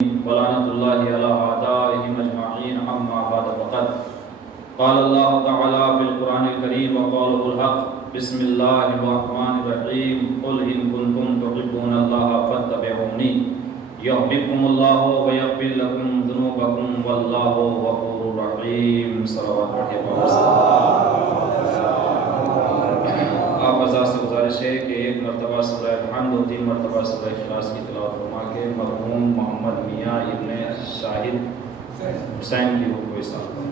ولعنة الله على أعدائهم أجمعين. أما بعد فقد قال الله تعالى في القرآن الكريم وقوله الحق. بسم الله الرحمن الرحيم. قل إن كنتم تحبون الله فاتبعوني يحببكم الله ويغفر لكم ذنوبكم والله غفور رحيم. صلوات پڑھیے بابا آپ حضرات سے گزارش ہے کہ ایک مرتبہ سورہ حمد و 3 مرتبہ سورہ اخلاص کی تلاوت فرما کے مرحوم محمد میاں ابن شاہد حسین کی روح کو احسان کریں.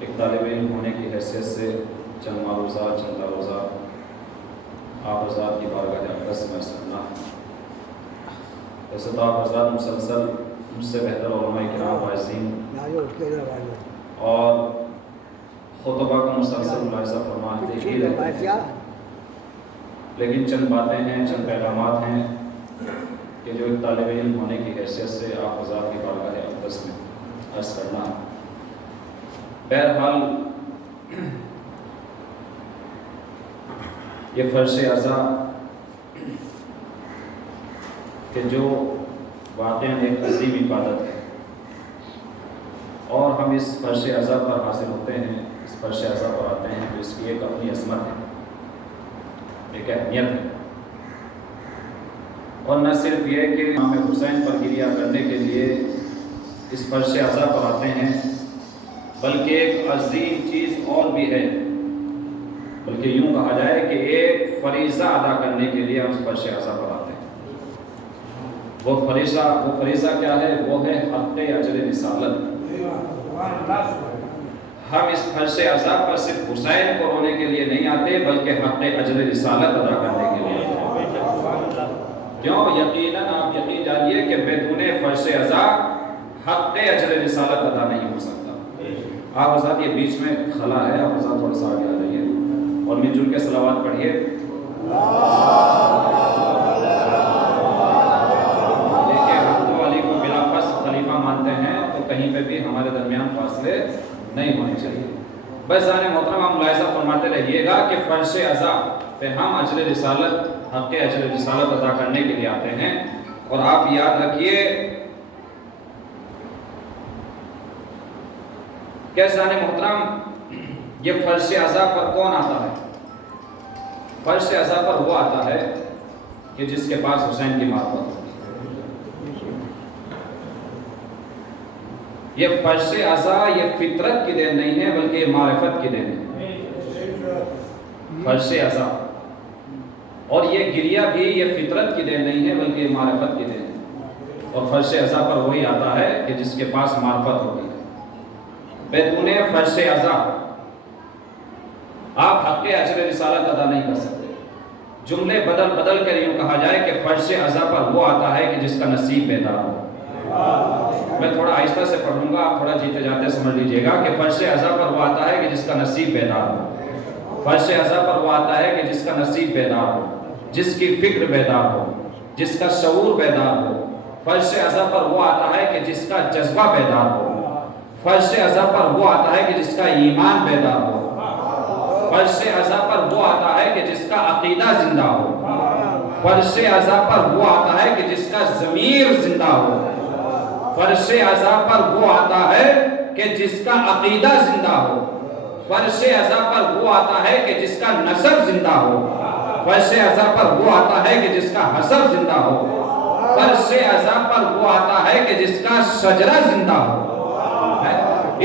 ایک طالب علم ہونے کی حیثیت سے چند معروضات آپ حضرات کی بارگاہ اقدس میں عرض کرنا ہے. ویسے تو آپ حضرات مسلسل مجھ سے بہتر علماء کرام واعظین اور خطبہ کو مسلسل ملاحظہ فرماتے ہی رہتے ہیں، لیکن چند باتیں ہیں، چند پیغامات ہیں کہ جو ایک طالب علم ہونے کی حیثیت سے آپ حضرات کی بارگاہ اقدس میں عرض کرنا ہے. بہرحال یہ فرش اعضاء کہ جو واقعاً ایک عظیم عبادت ہے اور ہم اس فرش اعضاء پر حاصل ہوتے ہیں، اس فرش اعضاء پر آتے ہیں تو اس کی ایک اپنی عظمت ہے، ایک اہمیت ہے. اور نہ صرف یہ کہ امام حسین پر گریہ کرنے کے لیے اس فرش اعضاء پر آتے ہیں، بلکہ ایک عظیم چیز اور بھی ہے، بلکہ یوں کہا جائے کہ ایک فریضہ ادا کرنے کے لیے ہم اس فرش اعضاء پر آتے ہیں. وہ فریضہ کیا ہے؟ وہ ہے حق اجر رسالت. ہم اس فرش اعضاء پر صرف حسین کو رونے کے لیے نہیں آتے، بلکہ حق اجر رسالت ادا کرنے کے لیے آتے ہیں. کیوں؟ یقیناً آپ یقین جانیے کہ بدون فرش اعضاء حق اجر رسالت ادا نہیں ہو سکتا. آپ حضرات یہ بیچ میں خلا ہے، آپ حضرات تھوڑا سا آگے آ جائیے اور مل جل کے صلوات پڑھیے. دیکھیں ہم تو علی کو بلا فصل خلیفہ مانتے ہیں، تو کہیں پہ بھی ہمارے درمیان فاصلے نہیں ہونے چاہیے. بس جانے محترم آپ ملاحظہ فرماتے رہیے گا کہ فرش اعضاء پہ ہم اجر رسالت، حق اجر رسالت ادا کرنے کے لیے آتے ہیں. اور آپ یاد رکھیے کیسان محترم، یہ فرش اعضاء پر کون آتا ہے؟ فرش اعضاء پر وہ آتا ہے کہ جس کے پاس حسین کی معرفت ہوتی ہے. یہ فرش اعضاء یہ فطرت کی دین نہیں ہے، بلکہ یہ معرفت کی دین ہے. فرش اعضاء اور یہ گریہ بھی یہ فطرت کی دین نہیں ہے، بلکہ یہ معرفت کی دین ہے. اور فرش اعضاء پر وہی آتا ہے کہ جس کے پاس معرفت ہوتی ہے. بدون فرش اعضاء آپ حق اجر رسالت ادا نہیں کر سکتے. جملے بدل کر یوں کہا جائے کہ فرش اعضاء پر وہ آتا ہے کہ جس کا نصیب بیدار ہو. میں تھوڑا آہستہ سے پڑھوں گا، آپ تھوڑا جیتے جاتے سمجھ لیجئے گا کہ فرش اعضاء پر وہ آتا ہے کہ جس کا نصیب بیدار ہو. فرش اعضاء پر وہ آتا ہے کہ جس کا نصیب بیدار ہو، جس کی فکر بیدار ہو، جس کا شعور بیدار ہو. فرش اعضاء پر وہ آتا ہے کہ جس کا جذبہ بیدار ہو. فرش اعضاء پر وہ آتا ہے کہ جس کا ایمان بیدار ہو. فرش اعضاء پر وہ آتا ہے کہ جس کا عقیدہ زندہ ہو. فرش اعضاء پر وہ آتا ہے کہ جس کا ضمیر زندہ ہو. فرش اعضاء پر وہ آتا ہے کہ جس کا عقیدہ زندہ ہو. فرش اعضاء پر وہ آتا ہے کہ جس کا نسب زندہ ہو. فرش اعضاء پر وہ آتا ہے کہ جس کا حسب زندہ ہو. فرش اعضاء پر وہ آتا ہے کہ جس کا شجرہ زندہ ہو.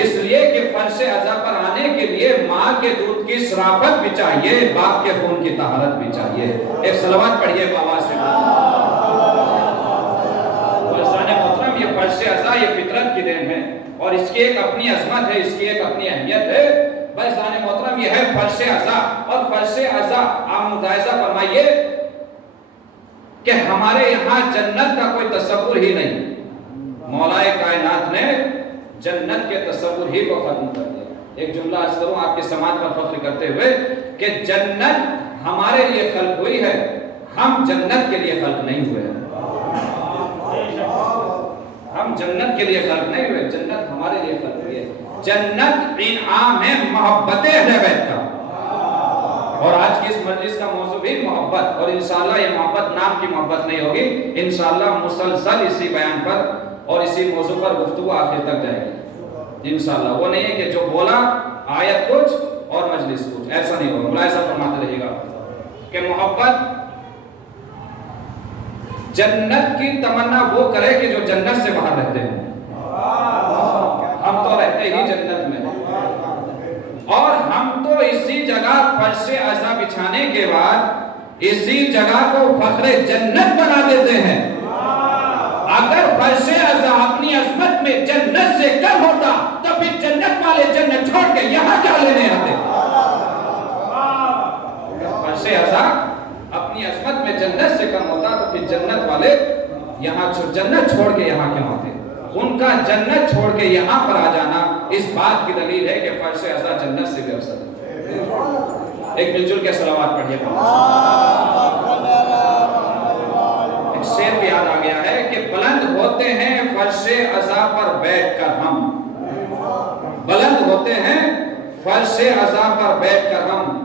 اس لیے کہ فرش اعضاء پر آنے کے لیے ماں کے دودھ کی شرافت بھی چاہیے، باپ کے خون کی طہارت بھی چاہیے. ایک صلوات پڑھیے بابا سے. اور اس کی ایک اپنی عظمت ہے، اس کی ایک اپنی اہمیت ہے۔ بھائیان محترم، یہ ہے فرش عزا، اور فرش عزا آپ ملاحظہ فرمائیے کہ ہمارے یہاں جنت کا کوئی تصور ہی نہیں۔ مولا کائنات نے جنت کے تصور ہی کو ختم کر دیا۔ ایک جملہ عرض کروں آپ کے سماعت پر فخر کرتے ہوئے کہ جنت ہمارے لیے خلق ہوئی ہے، ہم جنت کے لیے خلق نہیں ہوئے ہیں۔ ہم جنت کے لیے خلق نہیں ہوئے، جنت ہمارے لیے خلق ہوئی ہے۔ جنت انعام ہے محبت اہل بیت کا، اور آج کی اس مجلس کا موضوع بھی محبت، اور انشاءاللہ یہ محبت نام کی محبت نہیں ہوگی، انشاءاللہ مسلسل اسی بیان پر اور اسی موضوع پر گفتگو آخر تک جائے گی انشاءاللہ۔ وہ نہیں ہے کہ جو بولا آیت کچھ اور مجلس کچھ، ایسا نہیں ہوگا۔ ملاحظہ فرماتے رہیے گا کہ محبت جنت کی تمنا وہ کرے کہ جو جنت سے باہر رہتے ہیں۔ ہم تو رہتے ہی جنت میں، اور ہم تو اسی جگہ فرش عزا بچھانے کے بعد اسی جگہ کو فخر جنت بنا دیتے ہیں۔ اگر فرش عزا اپنی عظمت میں جنت سے کم ہوتا تو پھر جنت والے جنت چھوڑ کے یہاں کیا لینے آتے؟ فرش عزا اپنی عظمت میں جنت سے کم ہوتا تو پھر جنت والے یہاں جنت چھوڑ کے یہاں کیوں آتے؟ ان کا جنت چھوڑ کے یہاں پر آ جانا اس بات کی دلیل ہے کہ فرش عزا جنت سے بھی افضل ہے۔ ایک مل جل کے صلوات پڑھیے گا۔ ایک شعر بھی یاد آ گیا ہے کہ بلند ہوتے ہیں فرش عزا پر بیٹھ کر ہم، بلند ہوتے ہیں فرش عزا پر بیٹھ کر ہم،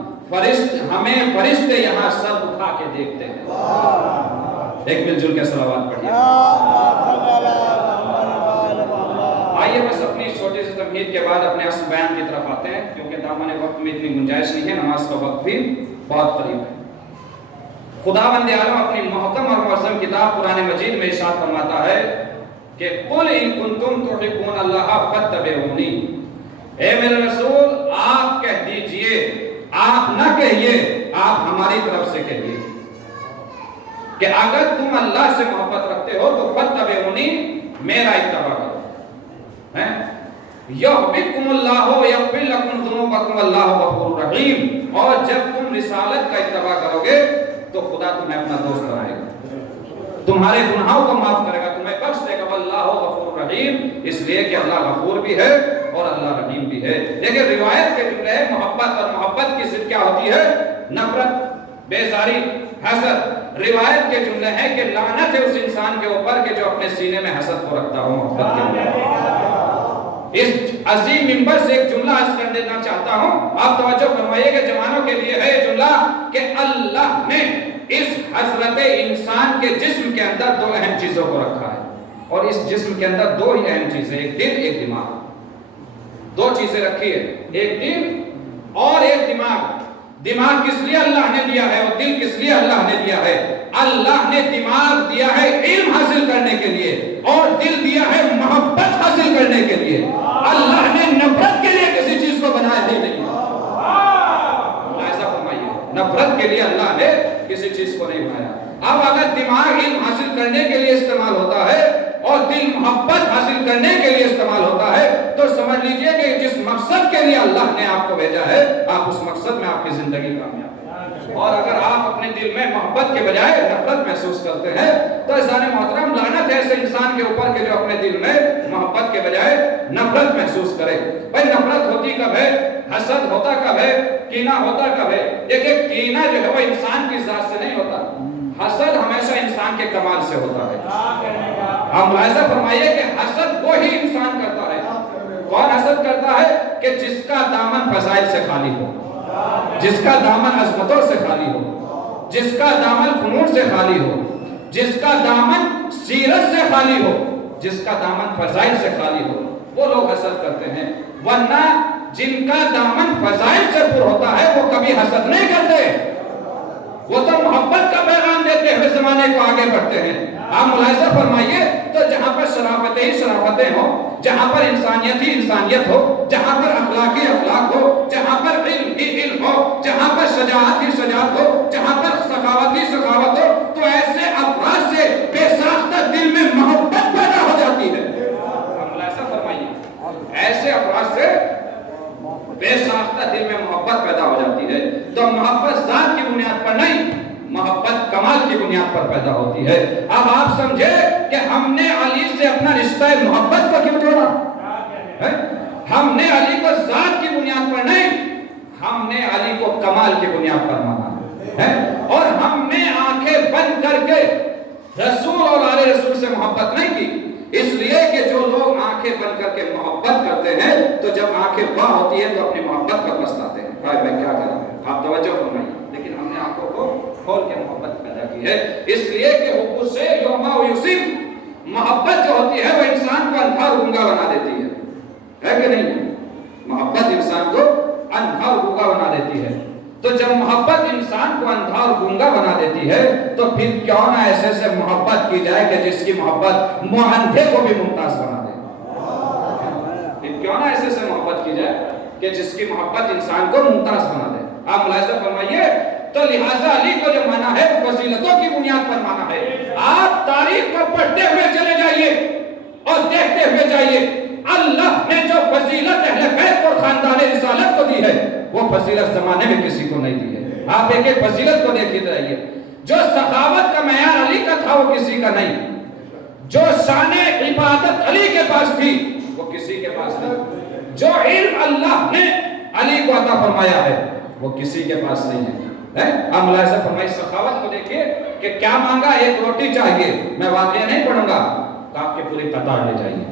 ہمیں فرشتے یہاں سر اٹھا کے دیکھتے ہیں۔ ایک مل جل کے صلوات پڑھیے۔ آئیے بس اپنی چھوٹی سی تمہید کے بعد اپنے اصل بیان کی طرف آتے ہیں، کیونکہ دامن وقت میں اتنی گنجائش نہیں ہے، نماز کا وقت بھی بہت قریب ہے۔ خداوند عالم اپنی محکم اور معظم کتاب قرآن مجید میں ارشاد فرماتا ہے کہ قل ان کنتم تحبون اللہ فاتبعونی، اے میرے رسول آپ کہہ دیجئے، آپ نہ کہیے، آپ ہماری طرف سے کہیے کہ اگر تم اللہ سے محبت رکھتے ہو تو فاتبعونی، میرا اتباع کرو۔ یحببکم اللہ ویغفر لکم ذنوبکم واللہ غفور رحیم، اور جب تم رسالت کا اتباع کرو گے تو خدا تمہیں اپنا دوست بنائے گا، تمہارے گناہوں کو معاف کرے گا، تمہیں بخش دے گا، واللہ غفور رحیم، اس لیے کہ اللہ غفور بھی ہے اور اللہ رحیم بھی ہے۔ لیکن روایت کے جملے ہے محبت، اور محبت کی ضد کیا ہوتی ہے؟ نفرت، بیزاری، حسد۔ روایت کے جملے ہیں کہ لعنت ہے اس انسان کے اوپر کہ جو اپنے سینے میں حسد کو رکھتا ہو محبت کے لیے۔ اس عظیم منبر سے ایک جملہ عرض کر دینا چاہتا ہوں، آپ توجہ فرمائیے کہ جوانوں کے لیے ہے جملہ کہ اللہ نے اس حضرت انسان کے جسم کے اندر دو اہم چیزوں کو رکھا ہے، اور اس جسم کے اندر دو ہی اہم چیزیں، ایک دل ایک دماغ، دو چیزیں رکھی ہے، ایک دل اور ایک دماغ۔ دماغ کس لیے اللہ نے دیا ہے اور دل کس لیے اللہ نے دیا ہے؟ اللہ نے دماغ دیا ہے علم حاصل کرنے کے لیے، اور دل دیا ہے محبت حاصل کرنے کے لیے۔ اللہ نے نفرت کے لیے کسی چیز کو بنایا ہی نہیں۔ ایسا فرمائیے، نفرت کے لیے اللہ نے کسی چیز کو نہیں بنایا۔ اب اگر دماغ علم حاصل کرنے کے لیے استعمال ہوتا ہے اور دل محبت حاصل کرنے کے لیے استعمال ہوتا ہے تو سمجھ لیجئے کہ جس مقصد کے لیے اللہ نے آپ کو بھیجا ہے، آپ اس مقصد میں آپ کی زندگی کامیاب ہے۔ اور اگر آپ اپنے دل میں محبت کے بجائے نفرت محسوس کرتے ہیں تو عزیزان محترم لعنت ہے ایسے انسان کے اوپر کہ جو اپنے دل میں محبت کے بجائے نفرت محسوس کرے۔ بھائی نفرت ہوتی کب ہے؟ حسد ہوتا کب ہے؟ کینہ ہوتا کب ہے؟ دیکھیں کینہ جو ہے وہ انسان کی ذات سے نہیں ہوتا، حسد ہمیشہ انسان کے کمال سے ہوتا ہے۔ آپ ملاحظہ فرمائیے کہ حسد وہی انسان کرتا ہے۔ کون حسد کرتا ہے؟ کہ جس کا دامن فضائل سے خالی ہو، جس کا دامن عظمتوں سے خالی ہو، جس کا دامن فنون سے خالی ہو، جس کا دامن سیرت سے خالی ہو، جس کا دامن فضائل سے خالی ہو، وہ لوگ حسد کرتے ہیں۔ ورنہ جن کا دامن فضائل سے پر ہوتا ہے وہ کبھی حسد نہیں کرتے، وہ تو محبت کا پیغام دیتے ہوئے زمانے کو آگے بڑھتے ہیں۔ آپ ملاحظہ فرمائیے تو جہاں پر شرافتیں ہی شرافتیں ہوں، جہاں پر انسانیت ہی انسانیت ہو، جہاں پر اخلاق ہی اخلاق ہو، جہاں پر علم ہی علم ہو، جہاں پر شجاعت ہی شجاعت ہو، جہاں پر سخاوت ہی سخاوت ہو، تو ایسے افراد سے بے ساختہ دل میں محبت پیدا ہو جاتی ہے۔ آپ ملاحظہ فرمائیے پیدا ہوتی ہے۔ اب آپ سمجھے کہ ہم نے علی سے اپنا رشتہ محبت کو کیوں توڑا؟ ہم نے علی کو ذات کی بنیاد پر نہیں، ہم نے علی کو کمال کی بنیاد پر مانا ہے، اور ہم نے آنکھیں بند کر کے رسول اور آل رسول سے محبت نہیں کی، اس لیے کہ جو لوگ آنکھیں بند کر کے محبت کرتے ہیں تو جب آنکھیں باں ہوتی ہیں تو اپنی محبت پر پچھتاتے ہیں۔ بھائی میں کیا کروں، آپ توجہ فرمائیے، لیکن ہم نے آنکھوں کو کھول کے محبت پیدا کی ہے، اس لیے کہ حب سے یوما و یوسف، محبت جو ہوتی ہے وہ انسان کو اندھا گنگا بنا دیتی ہے کہ نہیں؟ محبت انسان کو اندھا گنگا بنا دیتی ہے، تو جب محبت انسان کو اندھا اور گنگا بنا دیتی ہے تو پھر کیوں نہ ایسے سے محبت کی جائے کہ جس کی محبت اندھے کو بھی ممتاز بنا دے؟ پھر کیوں نہ ایسے سے محبت کی جائے کہ جس کی محبت انسان کو ممتاز بنا دے؟ آپ ملاحظہ فرمائیے، تو لہٰذا علی کو جو مانا ہے فضیلتوں کی بنیاد پر مانا ہے۔ آپ تاریخ کو پڑھتے ہوئے چلے جائیے اور دیکھتے ہوئے جائیے، اللہ نے جو فضیلت اہل بیت اور خاندان رسالت کو دی ہے وہ فضیلت زمانے میں کسی کو نہیں دی ہے۔ آپ ایک ایک فضیلت کو دیکھتے رہیے، جو سخاوت کا معیار علی کا تھا وہ کسی کا نہیں، جو شان عبادت علی کے پاس تھی وہ کسی کے پاس نہیں، جو علم اللہ نے علی کو عطا فرمایا ہے وہ کسی کے پاس نہیں ہے۔ آپ ملاحظہ فرمائیے، سخاوت کو دیکھیے کہ کیا مانگا، ایک روٹی چاہیے، میں واقعہ نہیں پڑھوں گا، آپ کی پوری قطار لے جائیے،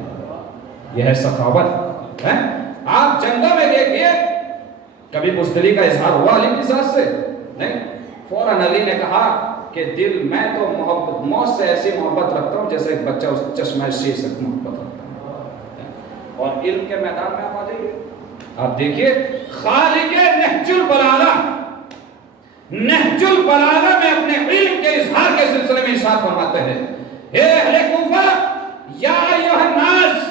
یہ ہے سخاوت ہے۔ آپ جنگوں میں دیکھیے، کبھی بزدلی کا اظہار ہوا علی کی ذات سے؟ نہیں، فوراً علی نے کہا کہ دل میں تو محبت موت سے ایسی محبت رکھتا ہوں جیسے ایک بچہ اس چشمہ شیر سے محبت رکھتا ہے۔ اور علم کے میدان میں آپ آ جائیے، آپ دیکھیے خالق نہج البلاغہ، نہج البلاغہ میں اپنے علم کے اظہار کے سلسلے میں ارشاد فرماتے ہیں، اے اہل کوفہ یا ایھا الناس،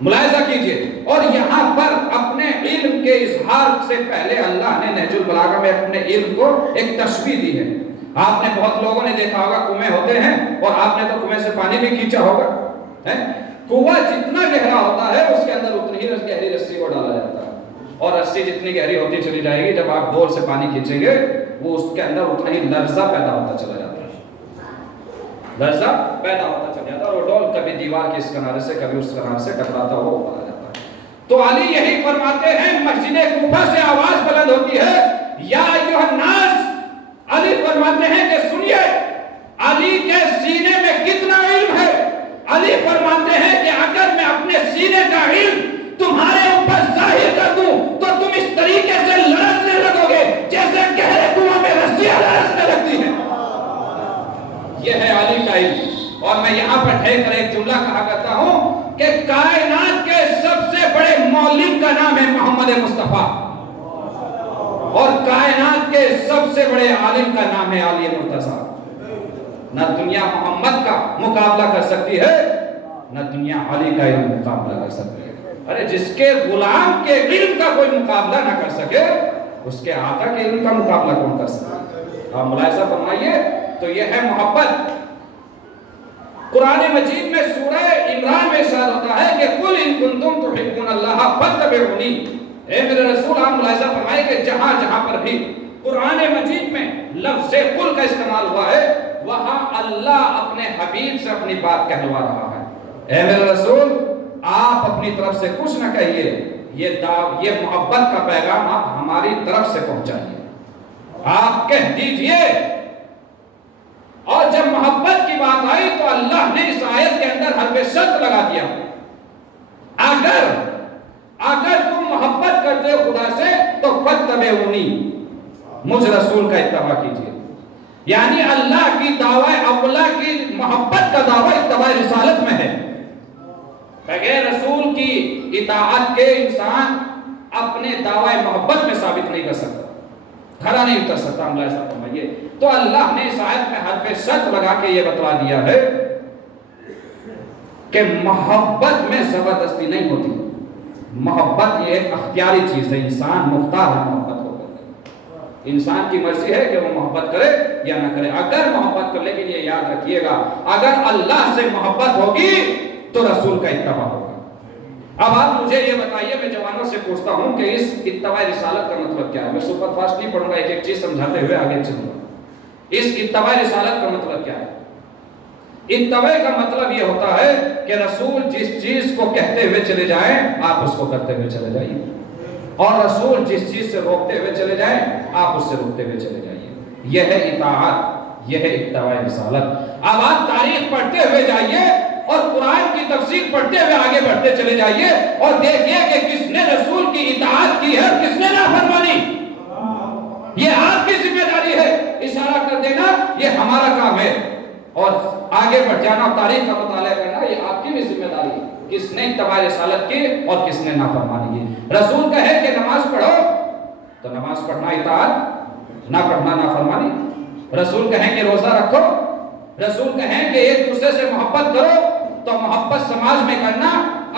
ملاحظہ کیجئے، اور یہاں پر اپنے علم کے اظہار سے پہلے اللہ نے نہج البلاغہ میں اپنے علم کو ایک تشبیہ دی ہے۔ آپ نے بہت لوگوں نے دیکھا ہوگا کنویں ہوتے ہیں اور آپ نے تو کنویں سے پانی بھی کھینچا ہوگا، کنواں جتنا گہرا ہوتا ہے اس کے اندر اتنی ہی گہری رسی کو ڈالا جاتا ہے، اور رسی جتنی گہری ہوتی چلی جائے گی، جب آپ ڈول سے پانی کھینچیں گے وہ اس کے اندر اتنا ہی لرزہ پیدا ہوتا چلا جاتا ہے، لرزہ پیدا ہوتا چلا جاتا ہے، اور وہ ڈول کبھی دیوار کے اس کنارے سے کبھی اس کنارے سے ٹکراتا ہوا اوپر آ جاتا ہے۔ تو علی یہی فرماتے ہیں، مسجد کوفہ سے آواز بلند ہوتی ہے، یا ایھا الناس، علی فرماتے ہیں کہ سنیے علی کے سینے میں کتنا علم ہے۔ علی فرماتے ہیں کہ اگر میں اپنے سینے کا علم تمہارے اوپر ظاہر کر دوں تو تم اس طریقے سے لرزنے لگو گے جیسے گہرے کنویں میں رسیاں لرزنے لگتی ہیں۔ یہ ہے علی کا علم، اور میں یہاں پر ٹھہر کر ایک جملہ کہا کرتا ہوں کہ کائنات کے سب سے بڑے مولد کا نام ہے محمد مصطفیٰ، اور کائنات کے سب سے بڑے عالم کا نام ہے علی مرتضیٰ۔ نہ دنیا محمد کا مقابلہ کر سکتی ہے، نہ دنیا علی کا علم مقابلہ کر سکتی ہے۔ ارے جس کے غلام کے علم کا کوئی مقابلہ نہ کر سکے، اس کے آقا کے علم کا مقابلہ کون کر سکے؟ آپ ملاحظہ فرمائیے، تو یہ ہے محبت۔ قرآن مجید میں سورہ عمران میں ارشاد ہوتا ہے کہ قل ان کنتم تحبون اللہ فاتبعونی، اے میرے رسول آپ ملاحظہ فرمائیے کہ جہاں جہاں پر بھی قرآن مجید میں لفظ قل کا استعمال ہوا ہے وہاں اللہ اپنے حبیب سے اپنی بات کہلوا رہا ہے۔ اے میرے رسول آپ اپنی طرف سے کچھ نہ کہیے، یہ محبت کا پیغام آپ ہماری طرف سے پہنچائیے، آپ کہہ دیجئے۔ اور جب محبت کی بات آئی تو اللہ نے اس آیت کے اندر حرف شرط لگا دیا، اگر تم محبت کرتے ہو خدا سے تو فاتبعونی، مجھ رسول کا اتباع کیجئے۔ یعنی اللہ کی دعوی اولا کی محبت کا دعوی اتباع رسالت میں ہے۔ بغیر رسول کی اطاعت کے انسان اپنے دعوی محبت میں ثابت نہیں کر سکتا، کھڑا نہیں اتر سکتا۔ ملاحظہ فرمائیے، تو اللہ نے اس آیت میں حرف شرط لگا کے یہ بتلا دیا ہے کہ محبت میں زبردستی نہیں ہوتی، محبت یہ ایک اختیاری چیز ہے، انسان مختار ہے محبت کو کرنے، انسان کی مرضی ہے کہ وہ محبت کرے یا نہ کرے، اگر محبت کر، لیکن یہ یاد رکھیے گا اگر اللہ سے محبت ہوگی تو رسول کا اتباع ہوگا۔ اب آپ مجھے یہ بتائیے، میں جوانوں سے پوچھتا ہوں کہ اس اتباع رسالت کا مطلب کیا ہے؟ میں سپر فاسٹ نہیں پڑھوں گا، ایک ایک چیز سمجھاتے ہوئے آگے چلوں گا۔ اس اتباع رسالت کا مطلب کیا ہے؟ اتباع کا مطلب یہ ہوتا ہے کہ رسول جس چیز کو کہتے ہوئے چلے جائیں آپ اس کو کرتے ہوئے چلے جائیے، اور رسول جس چیز سے روکتے ہوئے چلے جائیں آپ اس سے روکتے ہوئے چلے جائیے۔ یہ ہے اطاعت، یہ ہے اتباع رسالت۔ اب آپ تاریخ پڑھتے ہوئے جائیے اور قرآن کی تفسیر پڑھتے ہوئے آگے بڑھتے چلے جائیے اور دیکھیے کہ کس نے رسول کی اطاعت کی ہے اور کس نے نافرمانی۔ یہ آپ کی ذمہ داری ہے، اشارہ کر دینا یہ ہمارا کام ہے، اور آگے بڑھ جانا اور تاریخ کا مطالعہ کرنا یہ آپ کی بھی ذمہ داری ہے، کس نے اتباع رسالت کی اور کس نے نافرمانی کی۔ رسول کہے کہ نماز پڑھو تو نماز پڑھنا اطاعت، نہ پڑھنا نافرمانی۔ رسول کہیں کہ روزہ رکھو، رسول کہیں کہ ایک دوسرے سے محبت کرو تو محبت سماج میں کرنا،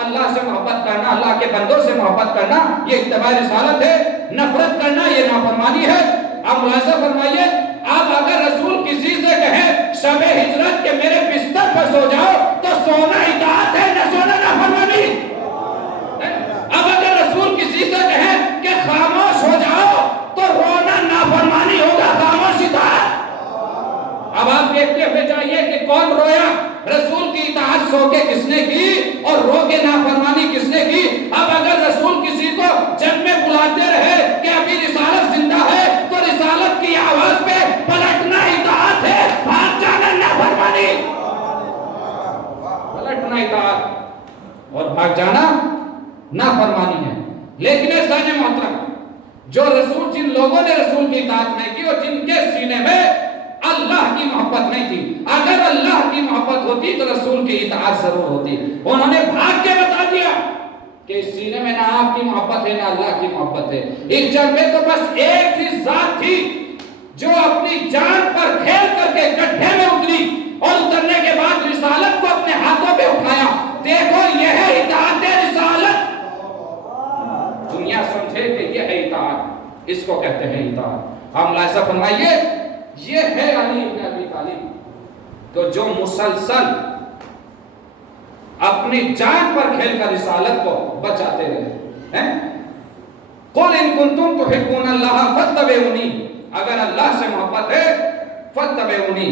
اللہ سے محبت کرنا، اللہ کے بندوں سے محبت کرنا یہ اتباع رسالت ہے۔ نفرت کرنا یہ نافرمانی ہے۔ اب ملاحظہ فرمائیے، اب اگر رسول کسی سے کہے شب ہجرت کے میرے بستر پر سو جاؤ تو سونا اطاعت ہے، نہ سونا نافرمانی۔ اب اگر رسول کسی سے کہے کہ خاموش ہو جاؤ تو رونا نافرمانی ہوگا، خاموش اطاعت۔ اب آپ دیکھتے ہوئے جائیے کہ کون رویا، رسول کی اطاعت سو کے کس نے کی اور رو کے نافرمانی کس نے کی۔ اب اگر رسول کسی کو جنگ میں بلاتے رہے کہ ابھی رسالت زندہ ہے تو رسالت کی آواز پہ پلٹنا اطاعت ہے، بھاگ جانا نافرمانی۔ پلٹنا اطاعت اور بھاگ جانا نافرمانی ہے۔ لیکن سامعین محترم، جو رسول، جن لوگوں نے رسول کی اطاعت نہیں کی اور جن کے سینے میں اللہ کی محبت نہیں تھی، اگر اللہ کی محبت ہوتی تو رسول کی اطاعت ضرور ہوتی۔ انہوں نے بھاگ کے بتا دیا کہ اس سینے میں نہ آپ کی محبت ہے نہ اللہ کی محبت ہے۔ اس جنگ میں تو بس ایک ہی ذات تھی جو اپنی جان پر کھیل کر کے گڈھے میں اتری اور اترنے کے بعد رسالت کو اپنے ہاتھوں پہ اٹھایا۔ دیکھو یہ ہے اطاعت رسالت۔ دنیا سمجھے کہ یہ ہے اطاعت، اس کو کہتے ہیں اطاعت۔ ہم ملاحظہ فرمائیے، یہ ہے علی بن ابی طالب تو جو مسلسل اپنی جان پر کھیل کر رسالت کو بچاتے رہے۔ قل ان کنتم تحبون اللہ فاتبعونی، اگر اللہ سے محبت ہے فاتبعونی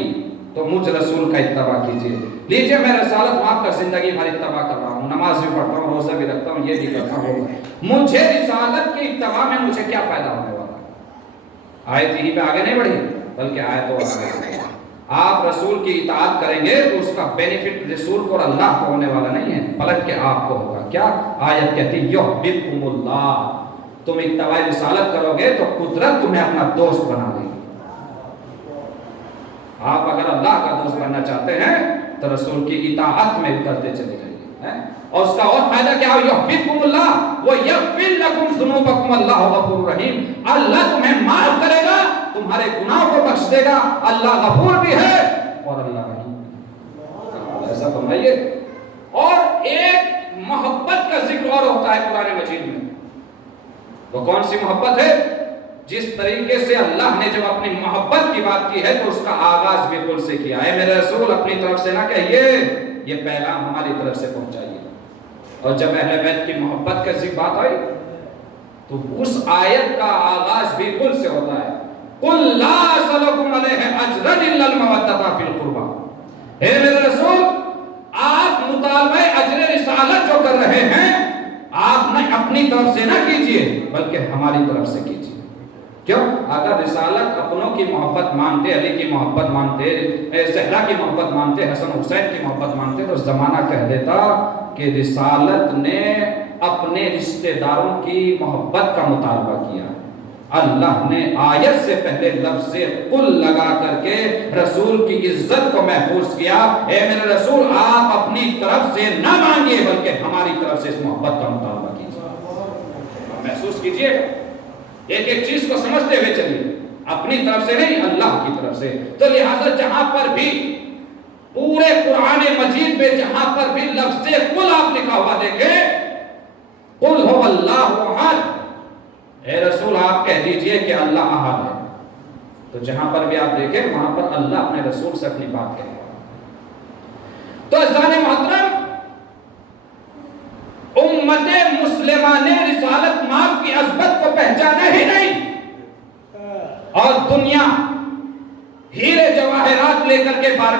تو مجھ رسول کا اتباع کیجئے۔ لیجئے میں رسالت معاف کر زندگی بھر اتباع کر رہا ہوں، نماز بھی پڑھتا ہوں، روزہ بھی رکھتا ہوں، یہ بھی کرتا ہوں، مجھے رسالت کی اتباع میں مجھے کیا فائدہ ہونے والا ہے؟ آیت یہی پہ آگے نہیں بڑھی بلکہ آیت اور آگے۔ آپ رسول کی اطاعت کریں گے تو اس کا بینیفٹ رسول کو اور اللہ کو ہونے والا نہیں ہے، بلکہ کہ آپ کو ہوگا۔ کیا آیت کہتی ہے؟ یحببکم اللہ، تم اتباع رسالت کرو گے تو قدرت تمہیں اپنا دوست بنا دے گی۔ آپ اگر اللہ کا دوست بننا چاہتے ہیں تو رسول کی اطاعت میں اترتے چلے جائیے، اور اس کا اور فائدہ کیا ہو؟ یحببکم اللہ ویغفر لکم ذنوبکم، اللہ غفور رحیم، اللہ تمہیں معاف کرے گا، تمہارے گناہوں کو بخش دے گا، اللہ غفور بھی ہے اور اللہ رحیم۔ ایسا فرمائیے۔ اور ایک محبت کا ذکر اور ہوتا ہے قرآن مجید میں، وہ کون سی محبت ہے؟ جس طریقے سے اللہ نے جب اپنی محبت کی بات کی ہے تو اس کا آغاز بھی قل سے کیا ہے۔ میرے رسول اپنی طرف سے نہ کہیے، یہ پیغام ہماری طرف سے پہنچائیے۔ اور جب اہل بیت کی محبت کا ذکر بات آئی تو اس آیت کا آغاز بھی قل سے ہوتا ہے۔ قل لا اسألکم علیہ اجرا الا المودۃ فی القربى، اے میرے رسول آپ مطالبہ اجر رسالت جو کر رہے ہیں آپ نے اپنی طرف سے نہ کیجئے بلکہ ہماری طرف سے کیجئے۔ کیوں؟ اگر رسالت اپنوں کی محبت مانتے، علی کی محبت مانتے، زہرا کی محبت مانتے، حسن حسین کی محبت مانتے تو زمانہ کہہ دیتا کہ رسالت نے اپنے رشتہ داروں کی محبت کا مطالبہ کیا۔ اللہ نے آیت سے پہلے لفظ قل لگا کر کے رسول کی عزت کو محفوظ کیا۔ اے میرے رسول آپ اپنی طرف سے نہ مانگیے بلکہ ہماری طرف سے اس محبت کا مطالبہ کیجیے۔ محسوس کیجیے، ایک ایک چیز کو سمجھتے ہوئے چلیے، اپنی طرف سے نہیں اللہ کی طرف سے۔ تو لہٰذا جہاں پر بھی پورے قرآن مجید میں جہاں پر بھی لفظ قل آپ لکھا ہوا دیکھیں، قل هو اللہ احد، اے رسول آپ کہہ دیجئے کہ اللہ احد ہے، تو جہاں پر بھی آپ دیکھیں وہاں پر اللہ اپنے رسول سے اپنی بات کہہ رہا ہے۔ تو عزیزان محترم، امت مسلمہ نے رسالت مآب کی عظمت کو پہچانا ہی نہیں، اور دنیا ہیرا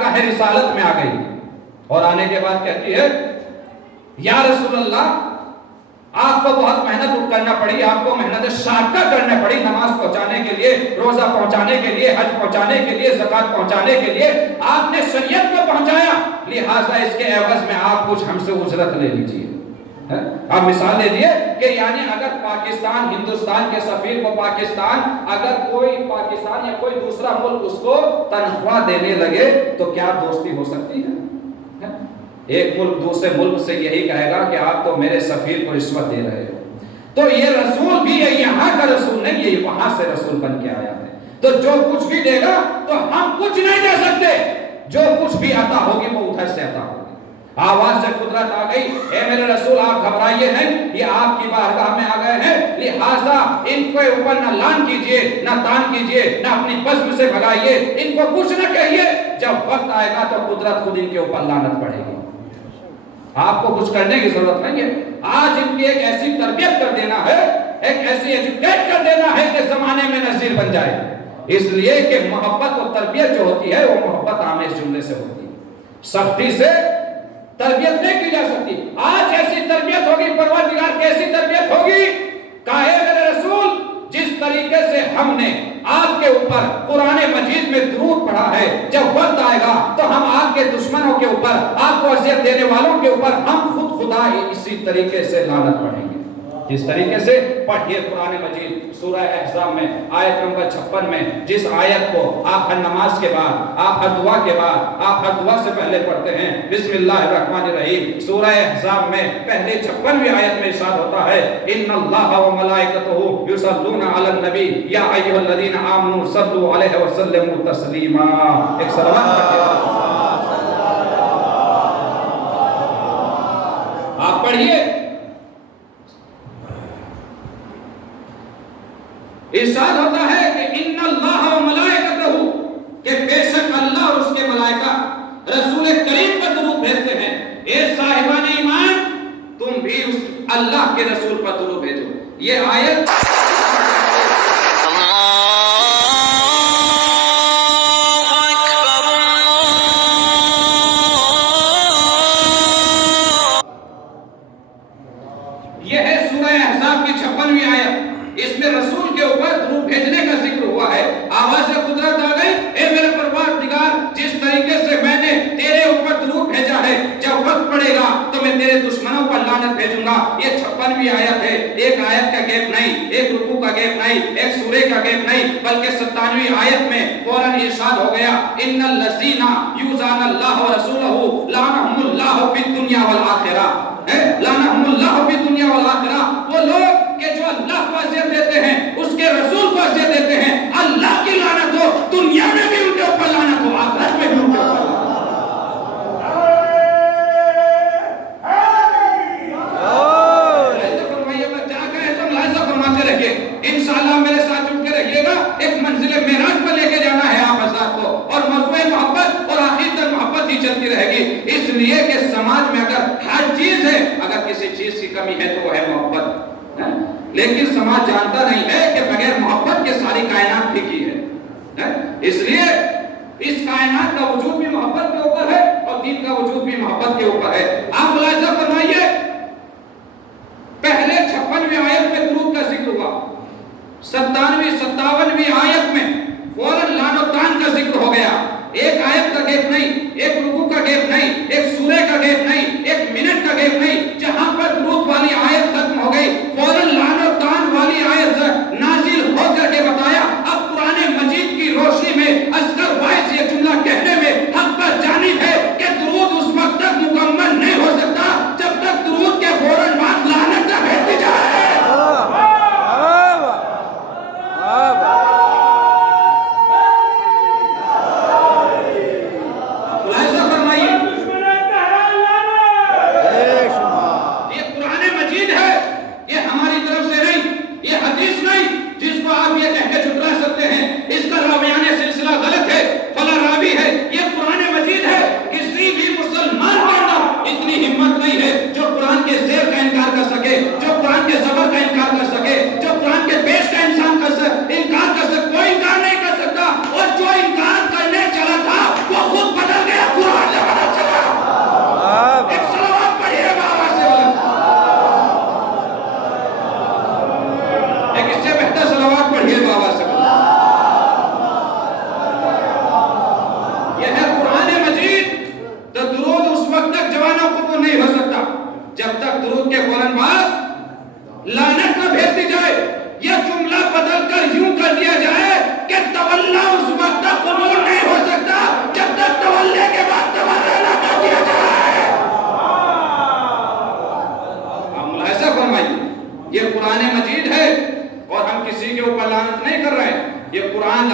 راہ رسالت میں آ گئی اور آنے کے بعد کہتی ہے یا رسول اللہ آپ کو بہت محنت کرنا پڑی, آپ کو محنت شاقہ کرنا پڑی نماز پہنچانے کے لیے, روزہ پہنچانے کے لیے, حج پہنچانے کے لیے, زکات پہنچانے کے لیے. آپ نے شریعت کو پہنچایا, لہٰذا اس کے عوض میں آپ کچھ ہم سے اجرت لے لیجیے. آپ مثال دے دیے کہ یعنی اگر پاکستان ہندوستان کے سفیر کو پاکستان, اگر کوئی پاکستان یا کوئی دوسرا ملک اس کو تنخواہ دینے لگے تو کیا دوستی ہو سکتی ہے؟ ایک ملک دوسرے ملک سے یہی کہے گا کہ آپ تو میرے سفیر کو رشوت دے رہے ہو. تو یہ رسول بھی ہے, یہاں کا رسول نہیں, یہ وہاں سے رسول بن کے آیا ہے. تو جو کچھ بھی دے گا تو ہم کچھ نہیں دے سکتے, جو کچھ بھی عطا ہوگی وہ ادھر سے عطا ہوگی. آواز سے قدرت آ گئی, اے میرے رسول آپ گھبرائیے نہیں, یہ آپ کی بارگاہ میں آ گئے ہیں, لہٰذا ان کے اوپر نہ لان کیجئے, نہ تان کیجئے, نہ اپنی بزم سے بھگائیے, ان کو کچھ نہ کہیے. جب وقت آئے گا تو قدرت خود ان کے اوپر لعنت پڑے گی, آپ کو کچھ کرنے کی ضرورت نہیں ہے. آج ان کی ایک ایسی تربیت کر دینا ہے, ایک ایسی ایجوکیٹ کر دینا ہے کہ زمانے میں نذیر بن جائے. اس لیے کہ محبت اور تربیت جو ہوتی ہے وہ محبت آمیز جملے سے ہوتی ہے, سختی سے تربیت نہیں کی جا سکتی. آج ایسی تربیت ہوگی, پروردگار کیسی تربیت ہوگی, کہے میرے رسول جس طریقے سے ہم نے آپ کے اوپر قرآن مجید میں درود پڑھا ہے, جب وقت آئے گا تو ہم آپ کے دشمنوں کے اوپر, آپ کو اذیت دینے والوں کے اوپر ہم خود خدا اسی طریقے سے لعنت پڑھیں گے. جس طریقے سے پڑھیے قرآن مجید سورہ احزاب میں آیت نمبر 56 میں, جس آیت کو آپ ہر نماز کے بعد, آپ ہر دعا کے بعد, آپ ہر دعا سے پہلے پڑھتے ہیں, بسم اللہ الرحمن الرحیم. سورہ احزاب میں پہلے 56ویں آیت میں ارشاد ہوتا ہے ان اللہ و ملائکتہ یصلون علی النبی یا ایھا الذین آمنوا صلوا علیہ وسلموا تسلیما. ایک صلوات پڑھیے, آپ پڑھیے. ارشاد ہوتا ہے کہ ان اللہ و ملائکتہ, کہ بے شک اللہ اور اس کے ملائکہ رسول کریم پر درود بھیجتے ہیں. اے صاحبان ایمان, تم بھی اس اللہ کے رسول پر درود بھیجو. یہ آیت یہ ہے سورہ احزاب کی 56ویں آیت. اس میں رسول کے اوپر درود بھیجنے کا ذکر ہوا ہے. آواز سے قدرت آ گئی, اے میرے پروردگار جس طریقے سے میں نے تیرے اوپر درود بھیجا ہے, جب وقت پڑے گا تو میں تیرے دشمنوں پر لعنت بھیجوں گا. یہ 56ویں آیت ہے, ایک آیت کا گیپ نہیں, ایک رکوع کا گیپ نہیں, ایک سورے کا گیپ نہیں, بلکہ 57ویں آیت میں فوراً ارشاد ہو گیا ان الذین یؤذون اللہ ورسولہ لعنہم اللہ فی الدنیا والآخرہ. لعنہم اللہ فی الدنیا والآخرہ, وہ لوگ کہ جو اللہ کو اذیت دیتے ہیں, اس کے رسول کو اذیت دیتے ہیں, اللہ کی لعنت ہو, دنیا میں بھی ان کے اوپر لعنت ہو, آخرت میں بھی ان کے اوپر لعنت ہو. ایسا فرمائیے, میں کیا کہے تم ایسا فرماتے رہیے, انشاءاللہ میرے ساتھ جڑ کے رہیے گا. ایک منزل معراج پر لے کے جانا ہے آپ حضرات کو, اور موضوع محبت اور آخر تک محبت ہی چلتی رہے گی. اس لیے کہ سماج میں اگر ہر چیز ہے, اگر کسی چیز کی کمی ہے تو وہ ہے محبت, لیکن سماج جانتا نہیں ہے کہ بغیر محبت کے ساری کائنات پھیکی ہے. اس لیے اس کائنات کا وجود بھی محبت کے اوپر ہے اور دین کا وجود بھی محبت کے اوپر ہے. آپ ملاحظہ فرمائیے, پہلے 56ویں آیت میں درود کا ذکر ہوا, 57ویں آیت میں فوراً لعن و طعن کا ذکر ہو گیا. ایک آیت کا گیپ نہیں, ایک رکوع کا گیپ نہیں, ایک سورے کا گیپ نہیں, ایک منٹ کا گیپ نہیں. جہاں پر درود والی آیت ختم ہو گئی, فوراً لعن و طعن والی آیت نازل ہو کر کے بتایا. اب قرآن مجید کی روشنی میں اصغر وائس یہ جملہ کہنے میں حق پر جانب ہے کہ درود اس وقت تک مکمل نہیں ہو سکتا جب تک درود کے فوراً بعد لعنت نہ بھیجی جائے.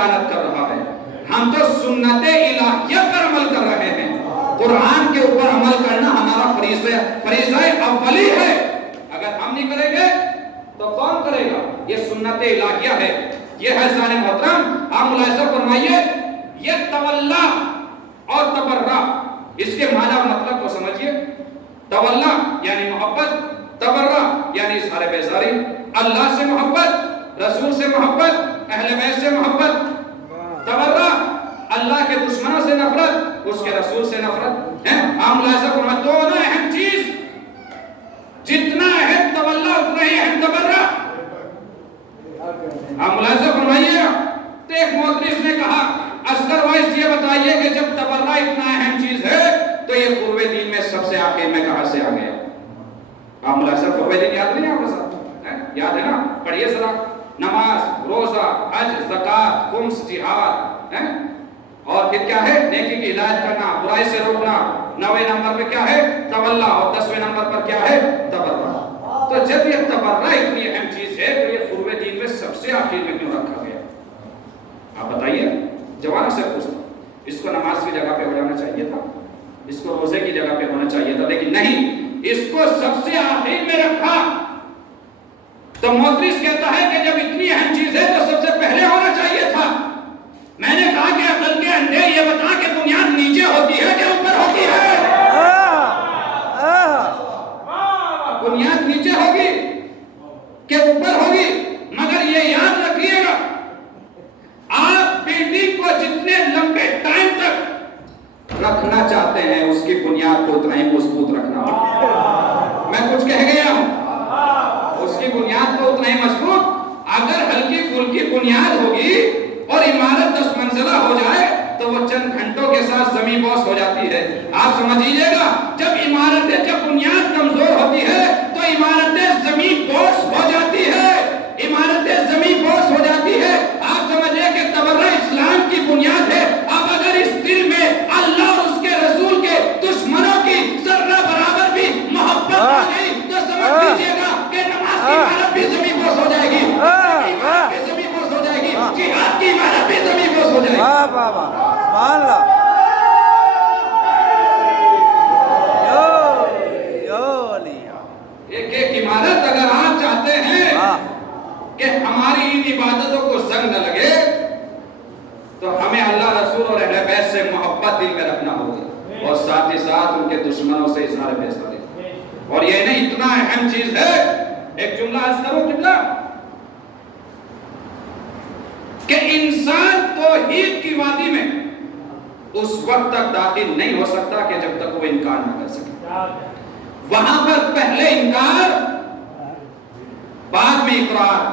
خیانت کر رہا ہے. ہم تو سنت الہیہ پر عمل کر رہے ہیں. قرآن کے اوپر عمل کرنا ہمارا فریضہ اولی ہے. اگر ہم نہیں کریں گے تو کون کرے گا؟ یہ سنت الہیہ ہے. یہ ہے عزیزان محترم. آپ ملاحظہ فرمائیے یہ تولا اور تبرہ اس کے معنی اور مطلب کو سمجھیے. تولا یعنی محبت، تبرہ یعنی اظہار بیزاری. اللہ سے محبت، رسول سے محبت، اہل بیت سے محبت. تبرہ اللہ کے دشمنوں سے نفرت، اس کے رسول سے نفرت. آپ ملاحظہ فرمائیے دونوں اہم چیز، جتنا اہم تولا اتنا ہی اہم تبرہ. آپ ملاحظہ فرمائیے تو ایک محدث نے کہا اصغر وائس یہ بتائیے کہ جب تبرہ اتنا اہم چیز ہے تو یہ قرب دین میں سب سے آخر میں کہاں سے آ گیا؟ آپ ملاحظہ قرب دین یاد نہیں آپ کے ساتھ؟ یاد ہے نا؟ پڑھیے ذرا. نماز، روزہ، حج، زکات، خمس، جہاد، اور پھر کیا ہے؟ نیکی کی ہدایت کرنا، برائی سے روکنا. 9ویں نمبر پہ کیا ہے؟ تولا. اور 10ویں نمبر پر کیا ہے؟ تبرہ. تو جب یہ تبرہ اتنی اہم چیز ہے تو یہ قرب دین میں سب سے آخر میں کیوں رکھا گیا؟ آپ بتائیے. جوانوں سے پوچھتا ہوں، اس کو نماز کی جگہ پہ ہو جانا چاہیے تھا، اس کو روزے کی جگہ پہ ہونا چاہیے تھا، لیکن نہیں، اس کو سب سے آخر میں رکھا. تو محدث کہتا ہے کہ جب اتنی اہم چیز ہے تو سب سے پہلے ہونا چاہیے تھا. میں نے کہا کہ عقل کے انڈے یہ بتا کہ بنیاد نیچے ہوتی ہے کہ اوپر ہوتی ہے؟ بنیاد نیچے ہوگی کہ اوپر ہوگی. مگر یہ یاد رکھیے گا آپ بلڈنگ کو جتنے لمبے ٹائم تک رکھنا چاہتے ہیں اس کی بنیاد کو اتنا ہی مضبوط رکھنا ہوگا. میں کچھ کہہ گیا ہوں؟ اس کی بنیاد کو اتنا ہی مضبوط. اگر ہلکی پھلکی بنیاد ہوگی اور عمارت 10 منزلہ ہو جائے تو وہ چند گھنٹوں کے ساتھ زمین بوس ہو جاتی ہے. آپ سمجھ لیجیے گا جب بنیاد کمزور ہوتی ہے تو عمارتیں زمین بوس ہو جاتی ہے. عمارتیں زمین بوس ہو جاتی ہے. آپ سمجھیں کہ تبرہ اسلام کی بنیاد ہے. اب اگر اس دل میں اللہ اور اس کے رسول کے دشمنوں کی ذرہ برابر بھی محبت آ گئی تو سمجھ لیجیے گا کہ نماز کی عمارت بھی زمین بوس ہو جائے گی، عمارت بھی زمین بوس ہو جائے گی، جہاد کی عمارت بھی زمین بوس ہو جائے گی. سبحان اللہ. ایک عمارت اگر آپ چاہتے ہیں کہ ہماری ان عبادتوں کو زنگ نہ لگے تو ہمیں اللہ رسول اور اہل بیت سے محبت دل میں رکھنا ہوگی اور ساتھ ہی ساتھ ان کے دشمنوں سے اظہار بیزاری. اور یہ نہیں اتنا اہم چیز ہے. ایک جملہ عرض کروں قبلہ کہ انسان توحید کی وادی میں اس وقت تک داخل نہیں ہو سکتا کہ جب تک وہ انکار نہ کر سکے. وہاں پر پہلے انکار بعد میں اقرار.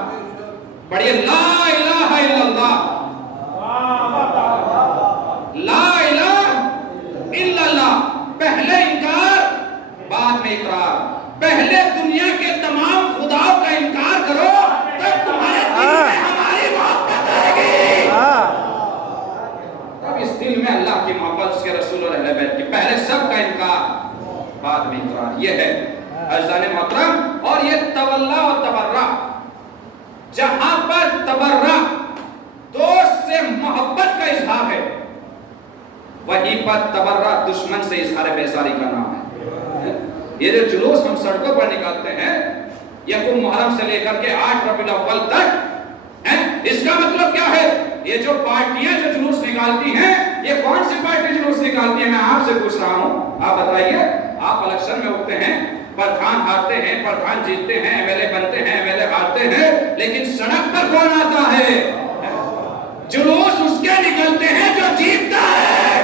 پڑھیے لا الہ الا اللہ، لا الہ الا اللہ. پہلے انکار بعد میں اقرار. پہلے دنیا کے تمام خداؤں کا انکار کرو تب تمہارے دل میں ہماری محبت آئے گی. تب اس دل میں اللہ کی محبت، اس کے رسول اور اہل بیت کی. پہلے سب کا انکار بعد میں اقرار. یہ ہے عزیزان محترم. اور یہ تولا اور تبرہ، جہاں پر تبرہ دوست سے محبت کا اظہار ہے وہیں پر تبرہ دشمن سے اظہار بیزاری کا نام ہے. یہ جو جلوس ہم سڑکوں پر نکالتے ہیں یکم محرم سے لے کر کے 8 ربیع الاول تک، اس کا مطلب کیا ہے؟ یہ جو پارٹیاں جو جلوس نکالتی ہیں یہ کون سی پارٹی جلوس نکالتی ہیں؟ میں آپ سے پوچھ رہا ہوں، آپ بتائیے. آپ الیکشن میں اٹھتے ہیں، پردھان ہارتے ہیں، پردھان جیتتے ہیں، ایم ایل اے بنتے ہیں، ایم ایل اے ہارتے ہیں، لیکن سڑک پر کون آتا ہے؟ جلوس اس کے نکلتے ہیں جو جیتتا ہے.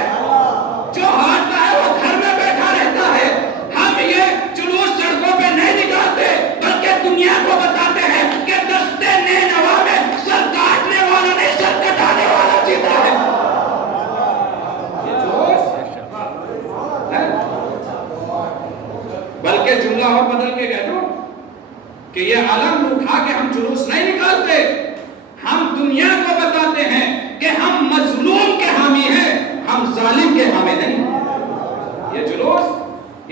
جو ہارتا ہے وہ گھر میں بیٹھا رہتا ہے. ہم یہ جلوس سڑکوں پہ نہیں نکالتے بلکہ دنیا کو بتاتے ہیں کہ دستے نینوا میں سر کاٹنے والا نہیں سر کٹانے والا جیتا ہے. یہ جلوس بلکہ جملہ اور بدل کے کہہ دو کہ یہ علم اٹھا کے ہم جلوس نہیں نکالتے، ہم دنیا کو بتاتے ہیں کہ ہم مظلوم کے حامی ہیں، ہم ظالم کے حامی نہیں. یہ جلوس